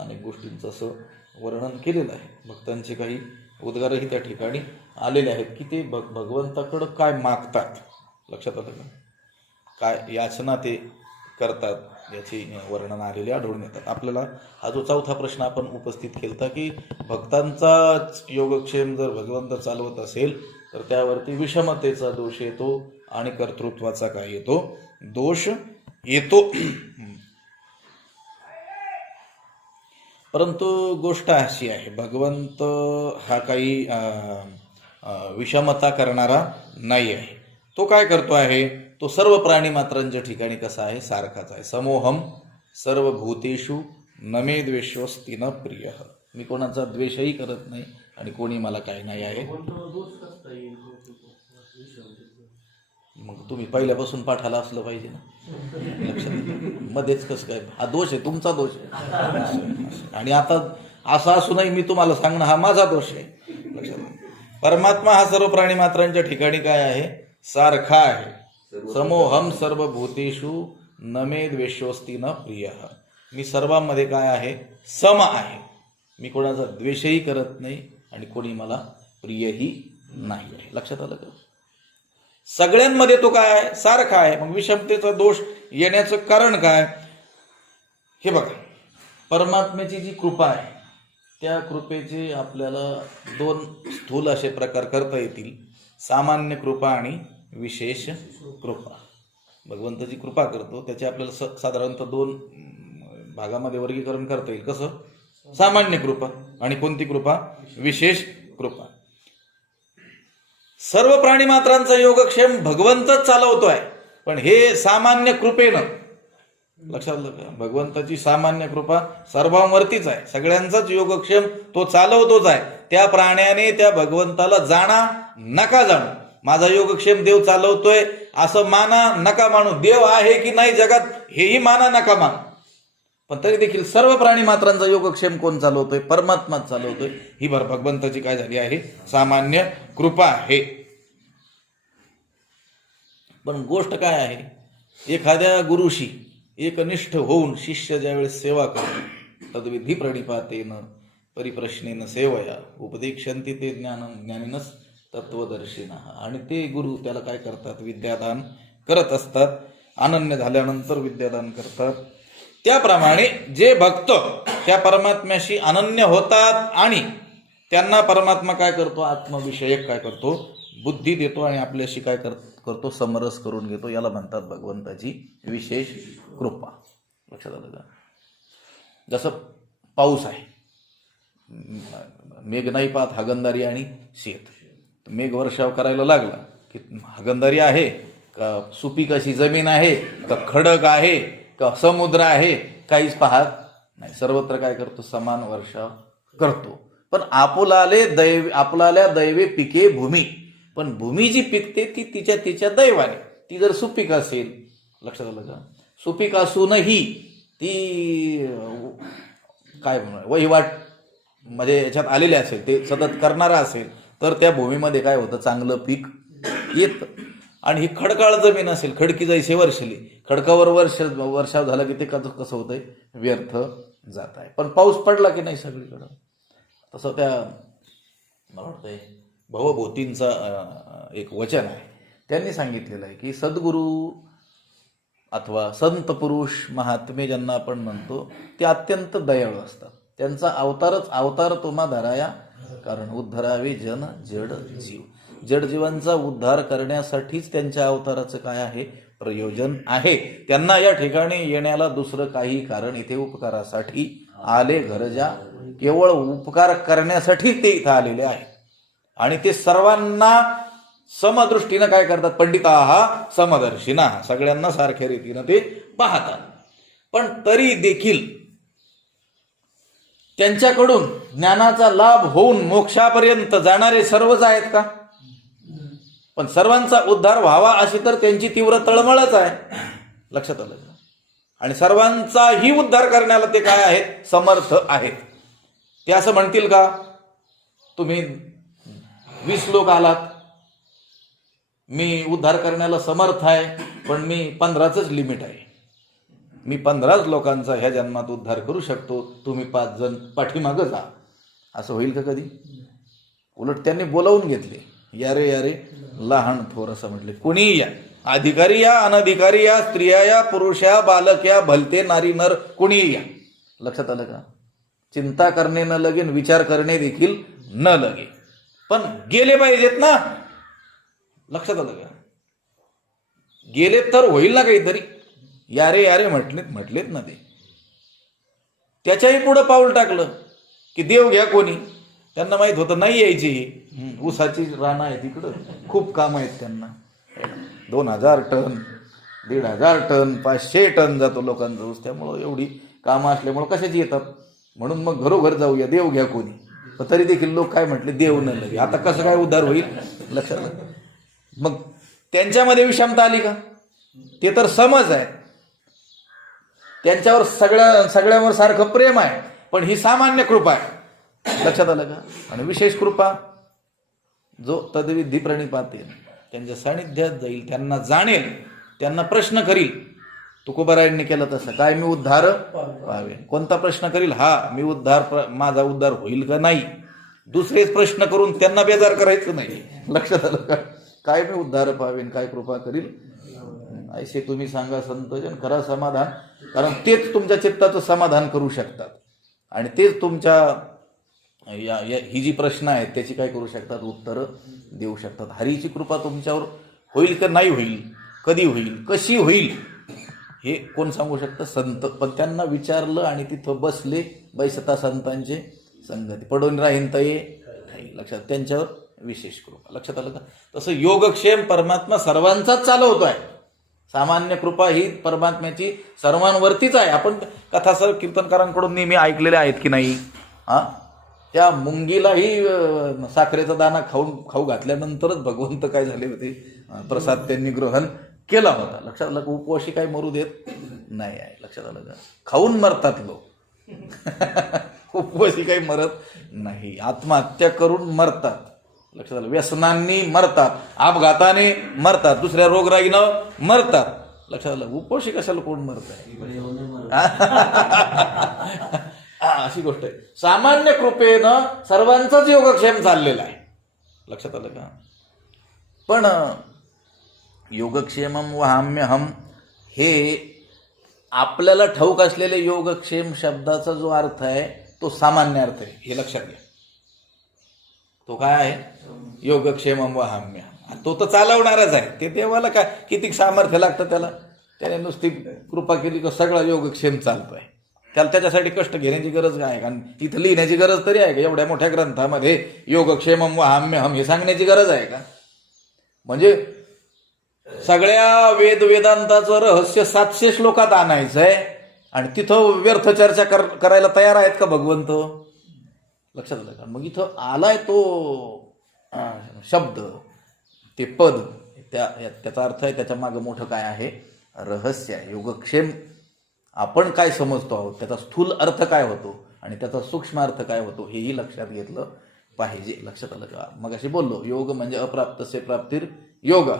अनेक गोष्टींचं असं वर्णन केलेलं आहे. भक्तांचे काही उद्गारही त्या ठिकाणी आलेले आहेत की ते भगवंताकडं काय मागतात. लक्षात आलं का? काय याचना ते करतात याची वर्णन आलेले आढळून येतात. आपल्याला हा जो चौथा प्रश्न आपण उपस्थित केला की भक्तांचाच योगक्षेम जर भगवंत चालवत असेल तर त्यावरती विषमतेचा दोष येतो आणि कर्तृत्वाचा काय येतो, दोष येतो. परंतु गोष्ट अशी आहे, भगवंत हा काही विषमता करणारा नाही आहे. तो काय करतो आहे, तो सर्व प्राणी मात्रांच्या ठिकाणी कसा आहे, सारखाच आहे. समोहम सर्व भूतेषु न मे द्वेषोस्ति न प्रिय. मी कोणाचा द्वेषही करत नाही आणि कोणी मला काय नाही आहे. मग तुम्ही पहिल्यापासून पाठाला असलं पाहिजे ना. लक्षात मध्येच कसं काय, हा दोष आहे, तुमचा दोष आहे. आणि आता असं असूनही मी तुम्हाला सांगणं हा माझा दोष आहे. लक्षात, परमात्मा हा सर्व प्राणी मात्रांच्या ठिकाणी काय आहे, सारखा आहे. समोहम सर्व भूतेषु न मे द्वेषोस्ति न प्रिय. मी सर्वांमध्ये काय आहे, सम आहे. मी कोणाचा द्वेषही करत नाही आणि कोणी मला प्रियही नाही आहे. लक्षात आलं का? सगळ्यांमध्ये तो काय आहे, सारखा आहे. मग विषमतेचा दोष येण्याचं कारण काय, हे बघा. परमात्म्याची जी कृपा आहे त्या कृपेचे आपल्याला दोन स्थूल असे प्रकार करता येतील, सामान्य कृपा आणि विशेष कृपा. भगवंताची कृपा करतो त्याचे आपल्याला साधारणतः दोन भागामध्ये वर्गीकरण करता येईल. कसं, सामान्य कृपा आणि कोणती कृपा, विशेष कृपा. सर्व प्राणी मात्रांचा योगक्षेम भगवंतच चालवतोय, पण हे सामान्य कृपेनं. लक्षात आलं का? भगवंताची सामान्य कृपा सर्वांवरतीच आहे, सगळ्यांचाच योगक्षेम तो चालवतोच आहे. त्या प्राण्याने त्या भगवंताला जाणा नका जाणू, माझा योगक्षेम देव चालवतोय असं माना नका मानू, देव आहे की नाही जगात हेही माना नका मानू, पण तरी देखील सर्व प्राणी मात्रांचा योगक्षेम कोण चालवतोय, परमात्माच चालवतोय. ही भगवंताची काय झाली आहे, सामान्य कृपा आहे. पण गोष्ट काय आहे, एखाद्या गुरुशी एकनिष्ठ होऊन शिष्य ज्यावेळेस सेवा करतो, तद्विधी प्रणिपातेन परिप्रश्नेन सेवया उपदेक्षन्ति ते ज्ञानिनस तत्वदर्शिनः. आणि ते गुरु त्याला काय करतात, विद्यादान करत असतात. अनन्य झाल्यानंतर विद्यादान करतात. त्याप्रमाणे जे भक्त त्या परमात्म्याशी अनन्य होतात आणि त्यांना परमात्मा काय करतो, आत्मविषयक काय करतो, बुद्धी देतो आणि आपल्याशी काय करतो, समरस करून घेतो. याला म्हणतात भगवंताची विशेष कृपा. लक्षात आलं का? जसं पाऊस आहे, मेघ नाही पाहत हागंदारी आणि शेत. मेघ वर्षाव करायला लागला की हागंदारी आहे का, सुपीक अशी जमीन आहे का, खडक आहे का, समुद्र आहे, काहीच पाहत नाही. सर्वत्र काय करतो, समान वर्षाव करतो. पण आपल्याला दैवे पिके भूमी, पण भूमी जी पिकते ती तिच्या दैवाने. ती जर सुपीक असेल, लक्षात आलं का, सुपीक असूनही ती काय म्हणून वहिवाट मध्ये याच्यात आलेले असेल, ते सतत करणारा असेल, तर त्या भूमीमध्ये काय होतं, चांगलं पीक येतं. आणि ही खडकाळ जमीन असेल, खडकी जायचे वर्षली, खडकावर वर्षाव झाला की ते कसं होतंय, व्यर्थ जात आहे. पण पाऊस पडला की नाही सगळीकडं. तसं त्या मला वाटतंय भवभूतींचा एक वचन आहे, त्यांनी सांगितलेलं आहे की सद्गुरू अथवा संत पुरुष महात्मे ज्यांना आपण म्हणतो ते अत्यंत दयाळू असतात. त्यांचा अवतार तुम्हा धराया, कारण उद्धरावे जन जड जीव. जड जीवांचा उद्धार करण्यासाठीच त्यांच्या अवताराचं काय आहे, प्रयोजन आहे. त्यांना या ठिकाणी येण्याला दुसरं काही कारण, इथे उपकारासाठी आले घरजा, केवळ उपकार करण्यासाठी ते इथं आलेले आहे. आणि ते सर्वांना समदृष्टीनं काय करतात, पंडिताहा समदर्शिना, सगळ्यांना सारख्या रीतीनं ते पाहतात. पण तरी देखील त्यांच्याकडून ज्ञानाचा लाभ होऊन मोक्षापर्यंत जाणारे सर्वच आहेत का? पण सर्वांचा उद्धार व्हावा अशी तर त्यांची तीव्र तळमळच आहे. लक्षात आलं का? आणि सर्वांचाही उद्धार करण्याला ते काय आहेत, समर्थ आहेत. ते असं म्हणतील का, तुम्ही 20 लोक आलात, मी उद्धार करण्याला समर्थ आहे, पण मी 15च लिमिट आहे, मी 15 लोकांचा ह्या जन्मात उद्धार करू शकतो, तुम्ही 5 जण पाठीमागं जा, असं होईल का कधी? उलट त्यांनी बोलावून घेतले, यारे यारे लहान थोर असं म्हटले, कोणी या, अधिकारी या, अनधिकारी या, स्त्रिया या, पुरुष या, बालक या, भलते नारी नर, कोणी या. लक्षात आलं का? चिंता करणे न लगे, विचार करणे देखील न लगे, पण गेले पाहिजेत ना. लक्षात आलं का? गेले तर होईल ना काहीतरी. यारे यारे म्हटलेत ना ते. त्याच्याही पुढं पाऊल टाकलं की देव घ्या कोणी. त्यांना माहित होतं नाही यायची ही ऊसाची रानं आहे तिकडं, खूप काम आहेत त्यांना. 2000 टन, 1500 टन, 500 टन जातो लोकांचा ऊस. त्यामुळं एवढी कामं असल्यामुळं कशाची येतात, म्हणून मग घरोघर जाऊया, देव घ्या कोणी. पण तरी देखील लोक काय म्हटले, देव न लगे. आता कसं काय उद्धार होईल? लक्षात आलं? मग त्यांच्यामध्ये विषमता आली का? ते तर समज आहे, त्यांच्यावर सगळ्यावर सारखं प्रेम आहे, पण ही सामान्य कृपा आहे. लक्षात आलं का? आणि विशेष कृपा, जो तद्विधी प्रणिपाते, त्यांच्या सानिध्यात जाईल, त्यांना जाणेल, त्यांना प्रश्न करील. तुकोबारायांनी केलं तसं, काय मी उद्धार पाहावे. कोणता प्रश्न करील? हा, मी माझा उद्धार होईल का नाही. दुसरेच प्रश्न करून त्यांना बेजार करायचं नाही. लक्षात आलं का? काय मी उद्धार पाहावेन, काय कृपा करील, ऐसे तुम्ही सांगा संतजन, करा समाधान. कारण तेच तुमच्या चित्ताचं समाधान करू शकतात, आणि तेच तुमच्या ही जी प्रश्न आहेत त्याची काय करू शकतात, उत्तरं देऊ शकतात. हरीची कृपा तुमच्यावर होईल का नाही होईल, कधी होईल, कशी होईल, हे कोण सांगू शकतं? संत. पण त्यांना विचारलं आणि तिथं बसले, बैसता संतांचे संगती, पडून राहीन तये. लक्षात, त्यांच्यावर विशेष कृपा. लक्षात आलं का? तसं योगक्षेम परमात्मा सर्वांचाच चालवतोय. सामान्य कृपा ही परमात्म्याची सर्वांवरतीच आहे. आपण कथा कीर्तनकारांकडून नेहमी ऐकलेल्या आहेत की नाही? त्या मुंगीलाही साखरेचा दाना खाऊ घातल्यानंतरच भगवंत काय झाले होते, प्रसाद त्यांनी ग्रहण केला होता. लक्षात आलं का? उपवाशी काही मरू देत नाही आहे. लक्षात आलं का? खाऊन मरतात लोक. उपवासी काही मरत नाही, आत्महत्या करून मरतात. लक्षात आलं? व्यसनांनी मरतात, अपघाताने मरतात, दुसऱ्या रोगराईनं मरतात. लक्षात आलं? उपवासी कशाला कोण मरत आहे? अशी गोष्ट आहे. सामान्य कृपेनं सर्वांचाच योगक्षेम चाललेला आहे. लक्षात आलं का? पण योगक्षेमम वहाम्यहम हे आपल्याला ठाऊक असलेले योगक्षेम शब्दाचा जो अर्थ आहे तो सामान्य अर्थ आहे, हे लक्षात घ्या. तो काय आहे? योगक्षेमम वहाम्यहम. तो तर चालवणारच आहे. ते देवाला काय किती सामर्थ्य लागतं त्याला? त्याने नुसती कृपा केली का सगळा योगक्षेम चालतोय. त्याला त्याच्यासाठी कष्ट घेण्याची गरज काय? कारण इथं लिहिण्याची गरज तरी आहे का? एवढ्या मोठ्या ग्रंथामध्ये योगक्षेमम वहाम्यहम हे सांगण्याची गरज आहे का? म्हणजे सगळ्या वेदांताचं रहस्य 700 श्लोकात आणायचंय आणि तिथं व्यर्थ चर्चा करायला तयार आहेत का भगवंत? लक्षात आलं का? मग इथं आलाय तो शब्द, ते पद, त्याचा अर्थ आहे, त्याच्या मागे मोठं काय आहे? रहस्य आहे. योगक्षेम आपण काय समजतो आहोत, त्याचा स्थूल अर्थ काय होतो आणि त्याचा सूक्ष्म अर्थ काय होतो, हेही लक्षात घेतलं पाहिजे. लक्षात आलं का? मग अशी बोललो, योग म्हणजे अप्राप्तस्य प्राप्तीर योग.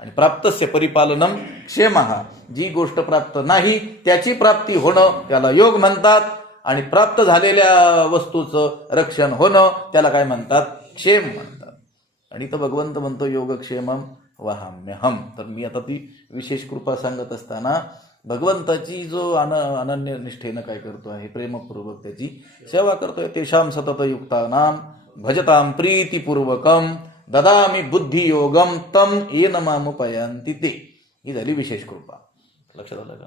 आणि प्राप्तस्य परिपालनम क्षेमः, जी गोष्ट प्राप्त नाही त्याची प्राप्ती होणं त्याला योग म्हणतात, आणि प्राप्त झालेल्या वस्तूचं रक्षण होणं त्याला काय म्हणतात, क्षेम म्हणतात. आणि तर भगवंत म्हणतो योगक्षेमम वहाम्यहम. तर मी आता ती विशेष कृपा सांगत असताना भगवंताची जो अनन्य निष्ठेनं काय करतो आहे, प्रेमपूर्वक त्याची सेवा करतोय. तेषाम सतत युक्तानाम भजताम प्रीतीपूर्वकम ददामी बुद्धी योगम तम येन मामुपयांती ते. ही झाली विशेष कृपा. लक्षात आलं का?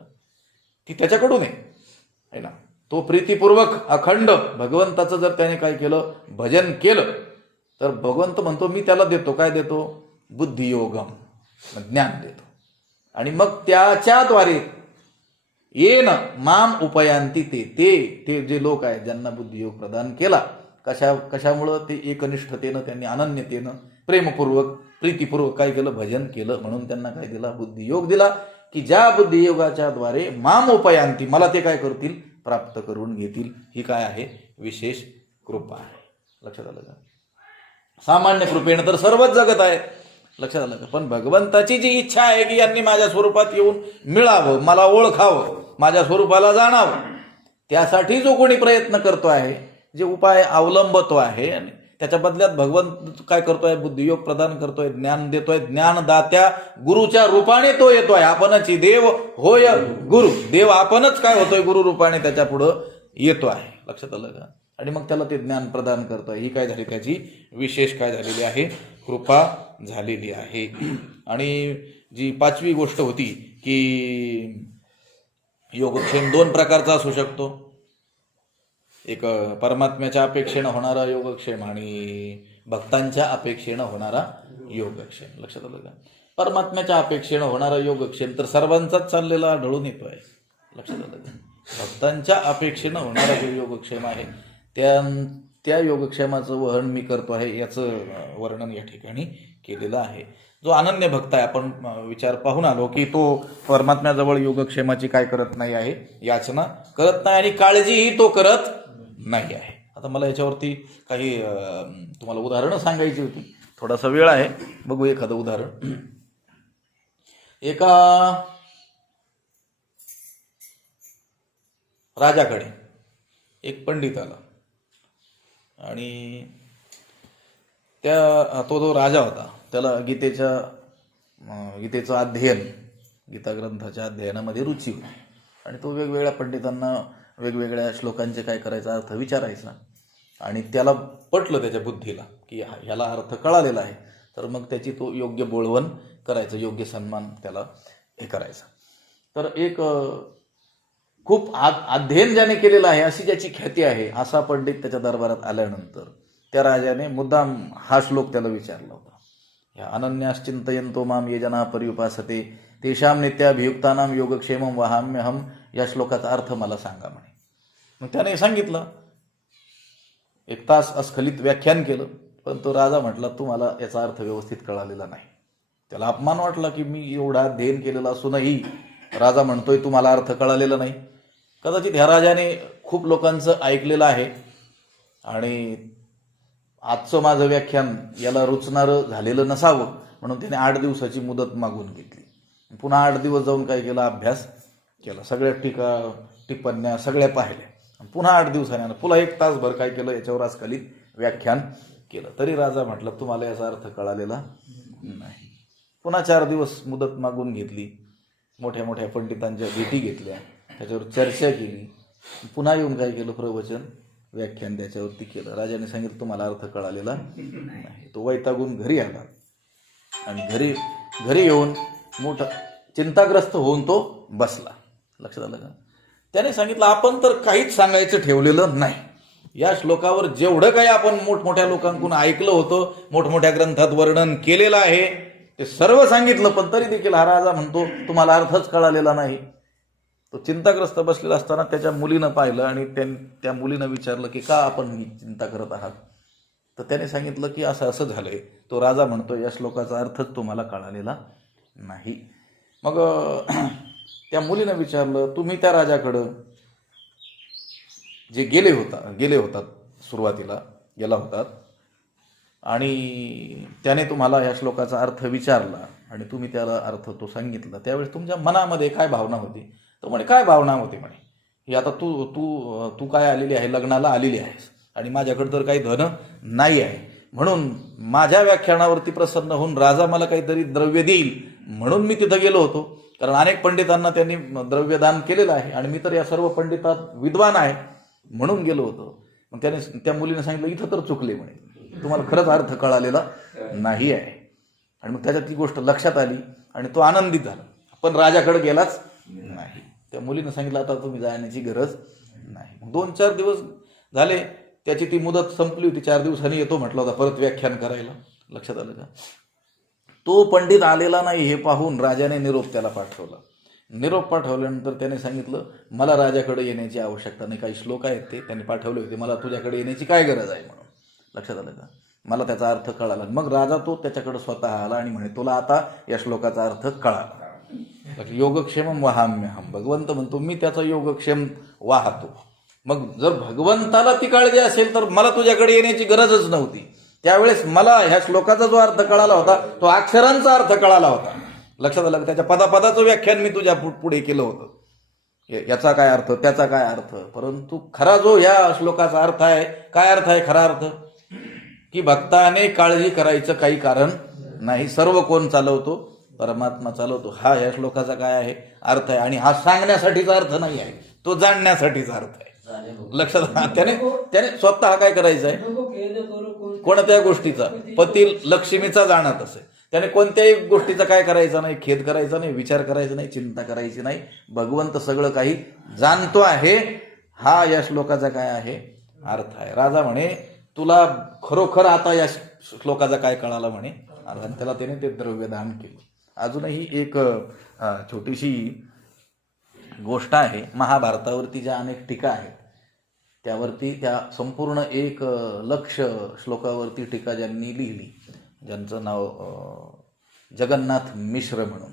ती त्याच्याकडून आहे ना. तो प्रीतीपूर्वक अखंड भगवंताचं जर त्याने काय केलं, भजन केलं, तर भगवंत म्हणतो मी त्याला देतो, काय देतो, बुद्धियोगम, ज्ञान देतो. आणि मग त्याच्याद्वारे येन माम उपयांती ते जे लोक आहेत ज्यांना बुद्धियोग प्रदान केला, कशामुळं, ते एकनिष्ठतेनं, त्यांनी अनन्यतेनं, प्रेमपूर्वक, प्रीतीपूर्वक काय केलं, भजन केलं. म्हणून त्यांना काय दिला, बुद्धियोग दिला, की ज्या बुद्धियोगाच्या द्वारे माम उपयांती, मला ते काय करतील, प्राप्त करून घेतील. ही काय आहे, विशेष कृपा आहे. लक्षात आलं का? सामान्य कृपेनं तर सर्वच जगत आहे. लक्षात आलं का? पण भगवंताची जी इच्छा आहे की यांनी माझ्या स्वरूपात येऊन मिळावं, मला ओळखावं, माझ्या स्वरूपाला जाणावं, त्यासाठी जो कोणी प्रयत्न करतो आहे, जे उपाय अवलंबतो आहे, आणि त्याच्या बदल्यात भगवंत काय करतोय, बुद्धियोग प्रदान करतोय, ज्ञान देतोय. ज्ञानदात्या गुरुच्या रूपाने तो येतोय. आपणच देव होय गुरु. देव आपणच काय होतोय, गुरु रूपाने त्याच्या पुढं येतो आहे. लक्षात आलं का? आणि मग त्याला ते ज्ञान प्रदान करतोय. ही काय झाली, त्याची विशेष काय झालेली आहे, कृपा झालेली आहे. आणि जी पाचवी गोष्ट होती की योगक्षेम दोन प्रकारचा असू शकतो. एक परमात्म्याच्या अपेक्षेनं होणारा योगक्षेम आणि भक्तांच्या अपेक्षेनं होणारा योगक्षेम. लक्षात आलं का? परमात्म्याच्या अपेक्षेनं होणारा योगक्षेम तर सर्वांचाच चाललेला आढळून येतोय. लक्षात आलं का? भक्तांच्या अपेक्षेनं होणारा जो योगक्षेम आहे, त्या योगक्षेमाचं वहन मी करतो आहे, याचं वर्णन या ठिकाणी केलेलं आहे. जो अनन्य भक्त आहे, आपण विचार पाहून आलो की तो परमात्म्याजवळ योगक्षेमाची काय करत नाही आहे, याचना करत नाही, आणि काळजीही तो करत नाही आहे. आता मला याच्यावरती काही तुम्हाला उदाहरणं सांगायची होती. थोडासा वेळ आहे, बघू एखादं उदाहरण. एका राजाकडे एक पंडित आला, आणि तो जो राजा होता त्याला गीतेचं अध्ययन, गीता ग्रंथाच्या अध्ययनामध्ये रुची होती. आणि तो वेगवेगळ्या पंडितांना वेगवेगळ्या श्लोकांचे काय करायचा, अर्थ विचारायचा. आणि त्याला पटलं, त्याच्या बुद्धीला, की ह्याला अर्थ कळालेला आहे, तर मग त्याची तो योग्य बोळवण करायचं, योग्य सन्मान त्याला हे करायचा. तर एक खूप अध्ययन ज्याने केलेलं आहे, अशी ज्याची ख्याती आहे, असा पंडित त्याच्या दरबारात आल्यानंतर त्या राजाने मुद्दाम हा श्लोक त्याला विचारला होता. या अनन्याश्चिंतयन्तो माम ये जना पर्युपासते तेषाम नित्याभियुक्तानाम योगक्षेमम वहाम्यहम. या श्लोकाचा अर्थ मला सांगा म्हणे. मग त्याने सांगितलं, 1 तास अस्खलित व्याख्यान केलं, पण तो राजा म्हटला तुम्हाला याचा अर्थ व्यवस्थित कळालेला नाही. त्याला अपमान वाटला की मी एवढा अध्ययन केलेला असूनही राजा म्हणतोय तुम्हाला अर्थ कळालेला नाही. कदाचित ह्या राजाने खूप लोकांचं ऐकलेलं आहे, आणि आजचं माझं व्याख्यान याला रुचणारं झालेलं नसावं, म्हणून त्याने 8 दिवसाची मुदत मागून घेतली. पुन्हा 8 दिवस जाऊन काय केला, अभ्यास केला, सगळ्या टिप्पण्या सगळ्या पाहिल्या. पुन्हा 8 दिवसांनी पुन्हा 1 तासभर काय केलं, याच्यावर अस्खलित व्याख्यान केलं. तरी राजा म्हटलं तुम्हाला याचा अर्थ कळालेला नाही. पुन्हा 4 दिवस मुदत मागून घेतली, मोठ्या मोठ्या पंडितांच्या भेटी घेतल्या, त्याच्यावर चर्चा केली. पुन्हा येऊन काय केलं, प्रवचन व्याख्यान त्याच्यावरती केलं. राजाने सांगितलं तुम्हाला अर्थ कळालेला नाही. तो वैतागून घरी आला, आणि घरी येऊन मोठा चिंताग्रस्त होऊन तो बसला. लक्षात आलं का? त्याने सांगितलं आपण तर काहीच सांगायचं ठेवलेलं नाही. या श्लोकावर जेवढं काही आपण मोठमोठ्या लोकांकडून ऐकलं होतं, मोठमोठ्या ग्रंथात वर्णन केलेलं आहे, ते सर्व सांगितलं, पण तरी देखील हा राजा म्हणतो तुम्हाला अर्थच कळालेला नाही. तो चिंताग्रस्त बसलेला असताना त्याच्या मुलीनं पाहिलं, आणि त्या मुलीनं विचारलं की का आपण ही चिंता करत आहात. तर त्याने सांगितलं की असं असं झालंय. तो राजा म्हणतो या श्लोकाचा अर्थच तुम्हाला कळालेला नाही. मग त्या मुलीनं विचारलं तुम्ही त्या राजाकडं जे गेले होतात सुरुवातीला गेला होतात, आणि त्याने तुम्हाला या श्लोकाचा अर्थ विचारला आणि तुम्ही त्याला अर्थ तो सांगितला, त्यावेळेस तुमच्या मनामध्ये काय भावना होती? तो म्हणे काय भावना होती म्हणे, ही आता तू तू तू काय आलेली आहे, लग्नाला आलेली आहेस आणि माझ्याकडे तर काही धन नाही आहे, म्हणून माझ्या व्याख्यानावरती प्रसन्न होऊन राजा मला काहीतरी द्रव्य देईल म्हणून मी तिथं गेलो होतो, कारण अनेक पंडितांना त्यांनी द्रव्यदान केलेलं आहे आणि मी तर या सर्व पंडितात विद्वान आहे म्हणून गेलो होतो. मग त्याने त्या मुलीने सांगितलं इथं तर चुकले म्हणे, तुम्हाला खरंच अर्थ कळालेला नाही आहे. आणि मग त्याच्यात ती गोष्ट लक्षात आली आणि तो आनंदित झाला, पण राजाकडे गेलाच नाही. त्या मुलीने सांगितलं आता तुम्ही जाण्याची गरज नाही. 2-4 दिवस झाले, त्याची ती मुदत संपली होती, 4 दिवसांनी येतो म्हटलं होता परत व्याख्यान करायला. लक्षात आलं का? तो पंडित आलेला नाही हे पाहून राजाने निरोप त्याला पाठवला. निरोप पाठवल्यानंतर त्याने सांगितलं मला राजाकडे येण्याची आवश्यकता नाही, काही श्लोक आहेत ते त्यांनी पाठवले होते, मला तुझ्याकडे येण्याची काय गरज आहे म्हणून. लक्षात आलं का? मला त्याचा अर्थ कळाला. मग राजा तो त्याच्याकडे स्वतः आला आणि म्हणे तुला आता या श्लोकाचा अर्थ कळाला. योगक्षेमम वहाम्यहम, भगवंत म्हणतो मी त्याचा योगक्षेम वाहतो. मग जर भगवंताला ती काळजी असेल तर मला तुझ्याकडे येण्याची गरजच नव्हती. त्यावेळेस मला ह्या श्लोकाचा जो अर्थ कळाला होता तो अक्षरांचा अर्थ कळाला होता. लक्षात आलं? त्याच्या पदापदाचं व्याख्यान मी तुझ्या पुढे केलं होतं, याचा काय अर्थ त्याचा काय अर्थ. परंतु खरा जो ह्या श्लोकाचा अर्थ आहे, काय अर्थ आहे खरा अर्थ? की भक्ताने काळजी करायचं काही कारण नाही, सर्व कोण चालवतो? परमात्मा चालवतो. हा या श्लोकाचा काय आहे अर्थ आहे. आणि हा सांगण्यासाठीचा अर्थ नाही आहे, तो जाणण्यासाठीचा अर्थ आहे. लक्षात त्याने स्वतः काय करायचं आहे, कोणत्या गोष्टीचा, पती लक्ष्मीचा जाणत असेल, त्याने कोणत्याही गोष्टीचा काय करायचा नाही, खेद करायचा नाही, विचार करायचा नाही, चिंता करायची नाही. भगवंत सगळं काही जाणतो आहे. हा या श्लोकाचा काय आहे अर्थ आहे. राजा म्हणे तुला खरोखर आता या श्लोकाचा काय कळाला म्हणे, आणि त्याला त्याने ते द्रव्यदान केलं. अजूनही एक छोटीशी गोष्ट आहे. महाभारतावरती ज्या अनेक टीका आहेत त्यावरती, त्या संपूर्ण 1,00,000 श्लोकावरती टीका ज्यांनी लिहिली, ज्यांचं नाव जगन्नाथ मिश्र म्हणून,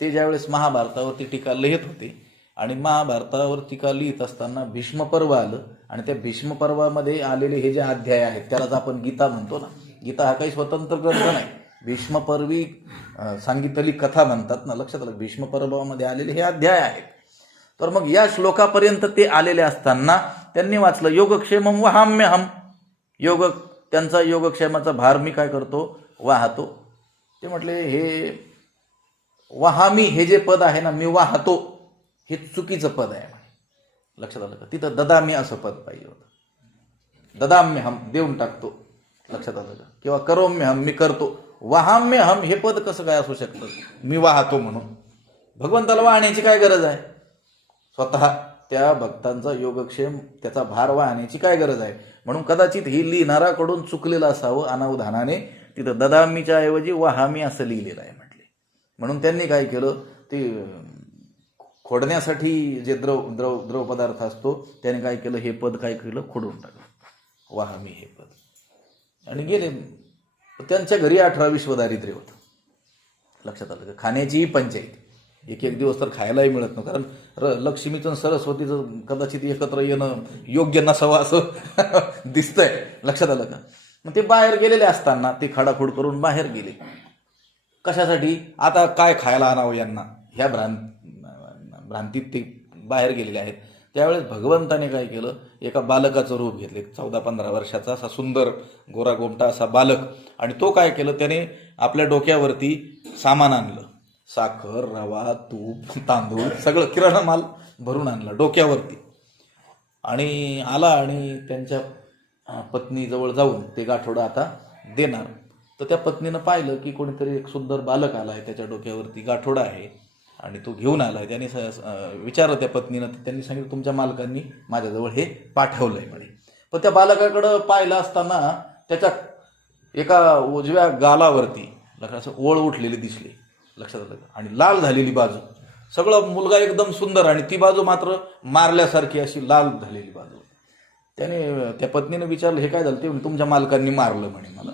ते ज्यावेळेस महाभारतावरती टीका लिहित होते आणि महाभारतावर टीका लिहित असताना भीष्मपर्व आलं आणि त्या भीष्मपर्वामध्ये आलेले हे जे अध्याय आहेत त्यालाच आपण गीता म्हणतो ना. गीता हा काही स्वतंत्र ग्रंथ नाही, भीष्मपर्वी सांगितलेली कथा म्हणतात ना. लक्षात आलं? भीष्मपर्वामध्ये आलेले हे अध्याय आहेत. तर मग या श्लोकापर्यंत ते आलेले असताना त्यांनी वाचलं योगक्षेमम वहाम्यहम, त्यांचा योगक्षेमाचा भार मी काय करतो, वाहतो. ते म्हटले हे वहामी हे जे पद आहे ना, मी वाहतो, हे चुकीचं पद आहे. लक्षात आलं का? तिथं ददामी असं पद पाहिजे होतं. ददाम्यहम देऊन टाकतो. लक्षात आलं का? किंवा करोम्यहम मी करतो. वहाम्यहम हे पद कसं काय असू शकतं, मी वाहतो म्हणून? भगवंताला वाहण्याची काय गरज आहे? स्वतः त्या भक्तांचा योगक्षेम, त्याचा भार वाहण्याची काय गरज आहे? म्हणून कदाचित ही लिहिणाराकडून चुकलेलं असावं अनावधानाने. तिथं ददामीच्या ऐवजी वहामी असं लिहिलेलं आहे म्हटले. म्हणून त्यांनी काय केलं, ते खोडण्यासाठी जे द्रव पदार्थ असतो त्याने काय केलं, हे पद काय केलं, खोडून टाकलं, वहामी हे पद, आणि गेले. त्यांच्या घरी 18 विश्व दारिद्र्य होतं. लक्षात आलं का? खाण्याचीही पंचायत. एक दिवस तर खायलाही मिळत नव्हतं, कारण लक्ष्मीचं सरस्वतीचं कदाचित एकत्र येणं योग्य नसावं असं दिसतंय. लक्षात आलं का? मग ते बाहेर गेलेले असताना ते खडाखोड करून बाहेर गेले. कशासाठी? आता काय खायला आणावं यांना, ह्या भ्रांतीत ते बाहेर गेलेले आहेत. त्यावेळेस भगवंताने काय केलं, एका बालकाचं रूप घेतले, 14-15 वर्षाचा असा सुंदर गोरा गोमटा असा बालक. आणि तो काय केलं, त्याने आपल्या डोक्यावरती सामान आणलं, साखर, रवा, तूप, तांदूळ, सगळं किराणा माल भरून आणला डोक्यावरती. आणि आला आणि त्यांच्या पत्नीजवळ जाऊन ते गाठोडं आता देणार. तर त्या पत्नीनं पाहिलं की कोणीतरी एक सुंदर बालक आला आहे, त्याच्या डोक्यावरती गाठोडा आहे आणि तो घेऊन आला आहे. त्याने विचारलं त्या पत्नीनं, त्यांनी सांगितलं तुमच्या मालकांनी माझ्याजवळ हे पाठवलं आहे म्हणे. पण त्या बालकाकडं पाहिलं असताना त्याच्या एका उजव्या गालावरती असं ओळ उठलेली दिसली. लक्षात आलं का? आणि लाल झालेली बाजू, सगळं मुलगा एकदम सुंदर आणि ती बाजू मात्र मारल्यासारखी अशी लाल झालेली बाजू. त्याने त्या पत्नीने विचारलं हे काय झालं, ते तुमच्या मालकांनी मारलं म्हणे मला.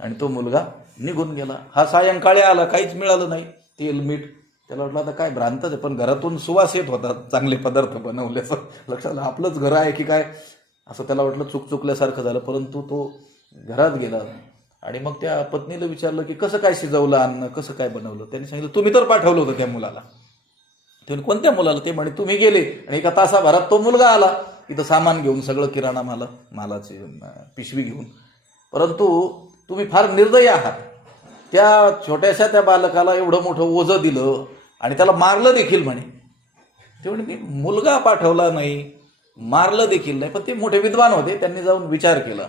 आणि तो मुलगा निघून गेला. हा सायंकाळी आला, काहीच मिळालं नाही, तेल मीठ. त्याला वाटलं आता काय भ्रांतच आहे, पण घरातून सुवास येत होता चांगले पदार्थ बनवल्याचं. लक्षात आलं आपलंच घर आहे की काय असं त्याला वाटलं, चुकल्यासारखं झालं. परंतु तो घरात गेला आणि मग त्या पत्नीला विचारलं की कसं काय शिजवलं अन्न, कसं काय बनवलं. त्यांनी सांगितलं तुम्ही तर पाठवलं होतं त्या मुलाला. ते म्हणे, कोणत्या मुलाला? ते म्हणे तुम्ही गेले आणि एका तासाभरात तो मुलगा आला इथं सामान घेऊन, सगळं किराणा मालाची पिशवी घेऊन. परंतु तुम्ही फार निर्दयी आहात. त्या छोट्याशा त्या बालकाला एवढं मोठं ओझं दिलं आणि त्याला मारलं देखील म्हणे. ते म्हणे मी मुलगा पाठवला नाही, मारलं देखील नाही. पण ते मोठे विद्वान होते, त्यांनी जाऊन विचार केला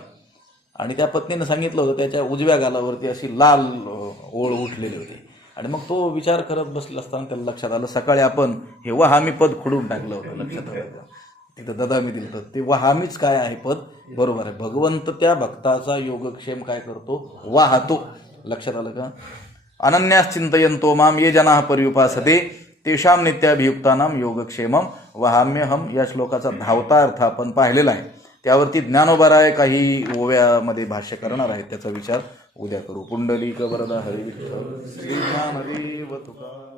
आणि त्या पत्नीनं सांगितलं होतं त्याच्या उजव्या गालावरती अशी लाल ओळ उठलेली होती. आणि मग तो विचार करत बसला असताना त्याला लक्षात आलं, सकाळी आपण हे वहामी पद खुडून टाकलं होतं. लक्षात आलं तिथं ददामी दिलं तर ते वहामीच काय आहे पद बरोबर आहे. भगवंत त्या भक्ताचा योगक्षेम काय करतो, वाहतो. लक्षात आलं का? अनन्यास चिंतयन्तो माम ये जनाः पर्युपासते तेषां नित्याभियुक्तानां योगक्षेमम वहाम्यहम. या श्लोकाचा धावता अर्थ आपण पाहिलेला आहे. त्यावरती ज्ञानोबाराय काही ओव्यामध्ये भाष्य करणार आहेत, त्याचा विचार उद्या करू. पुंडलिक वरदा हरी विठ्ठल श्री ज्ञानदेव तुकाराम.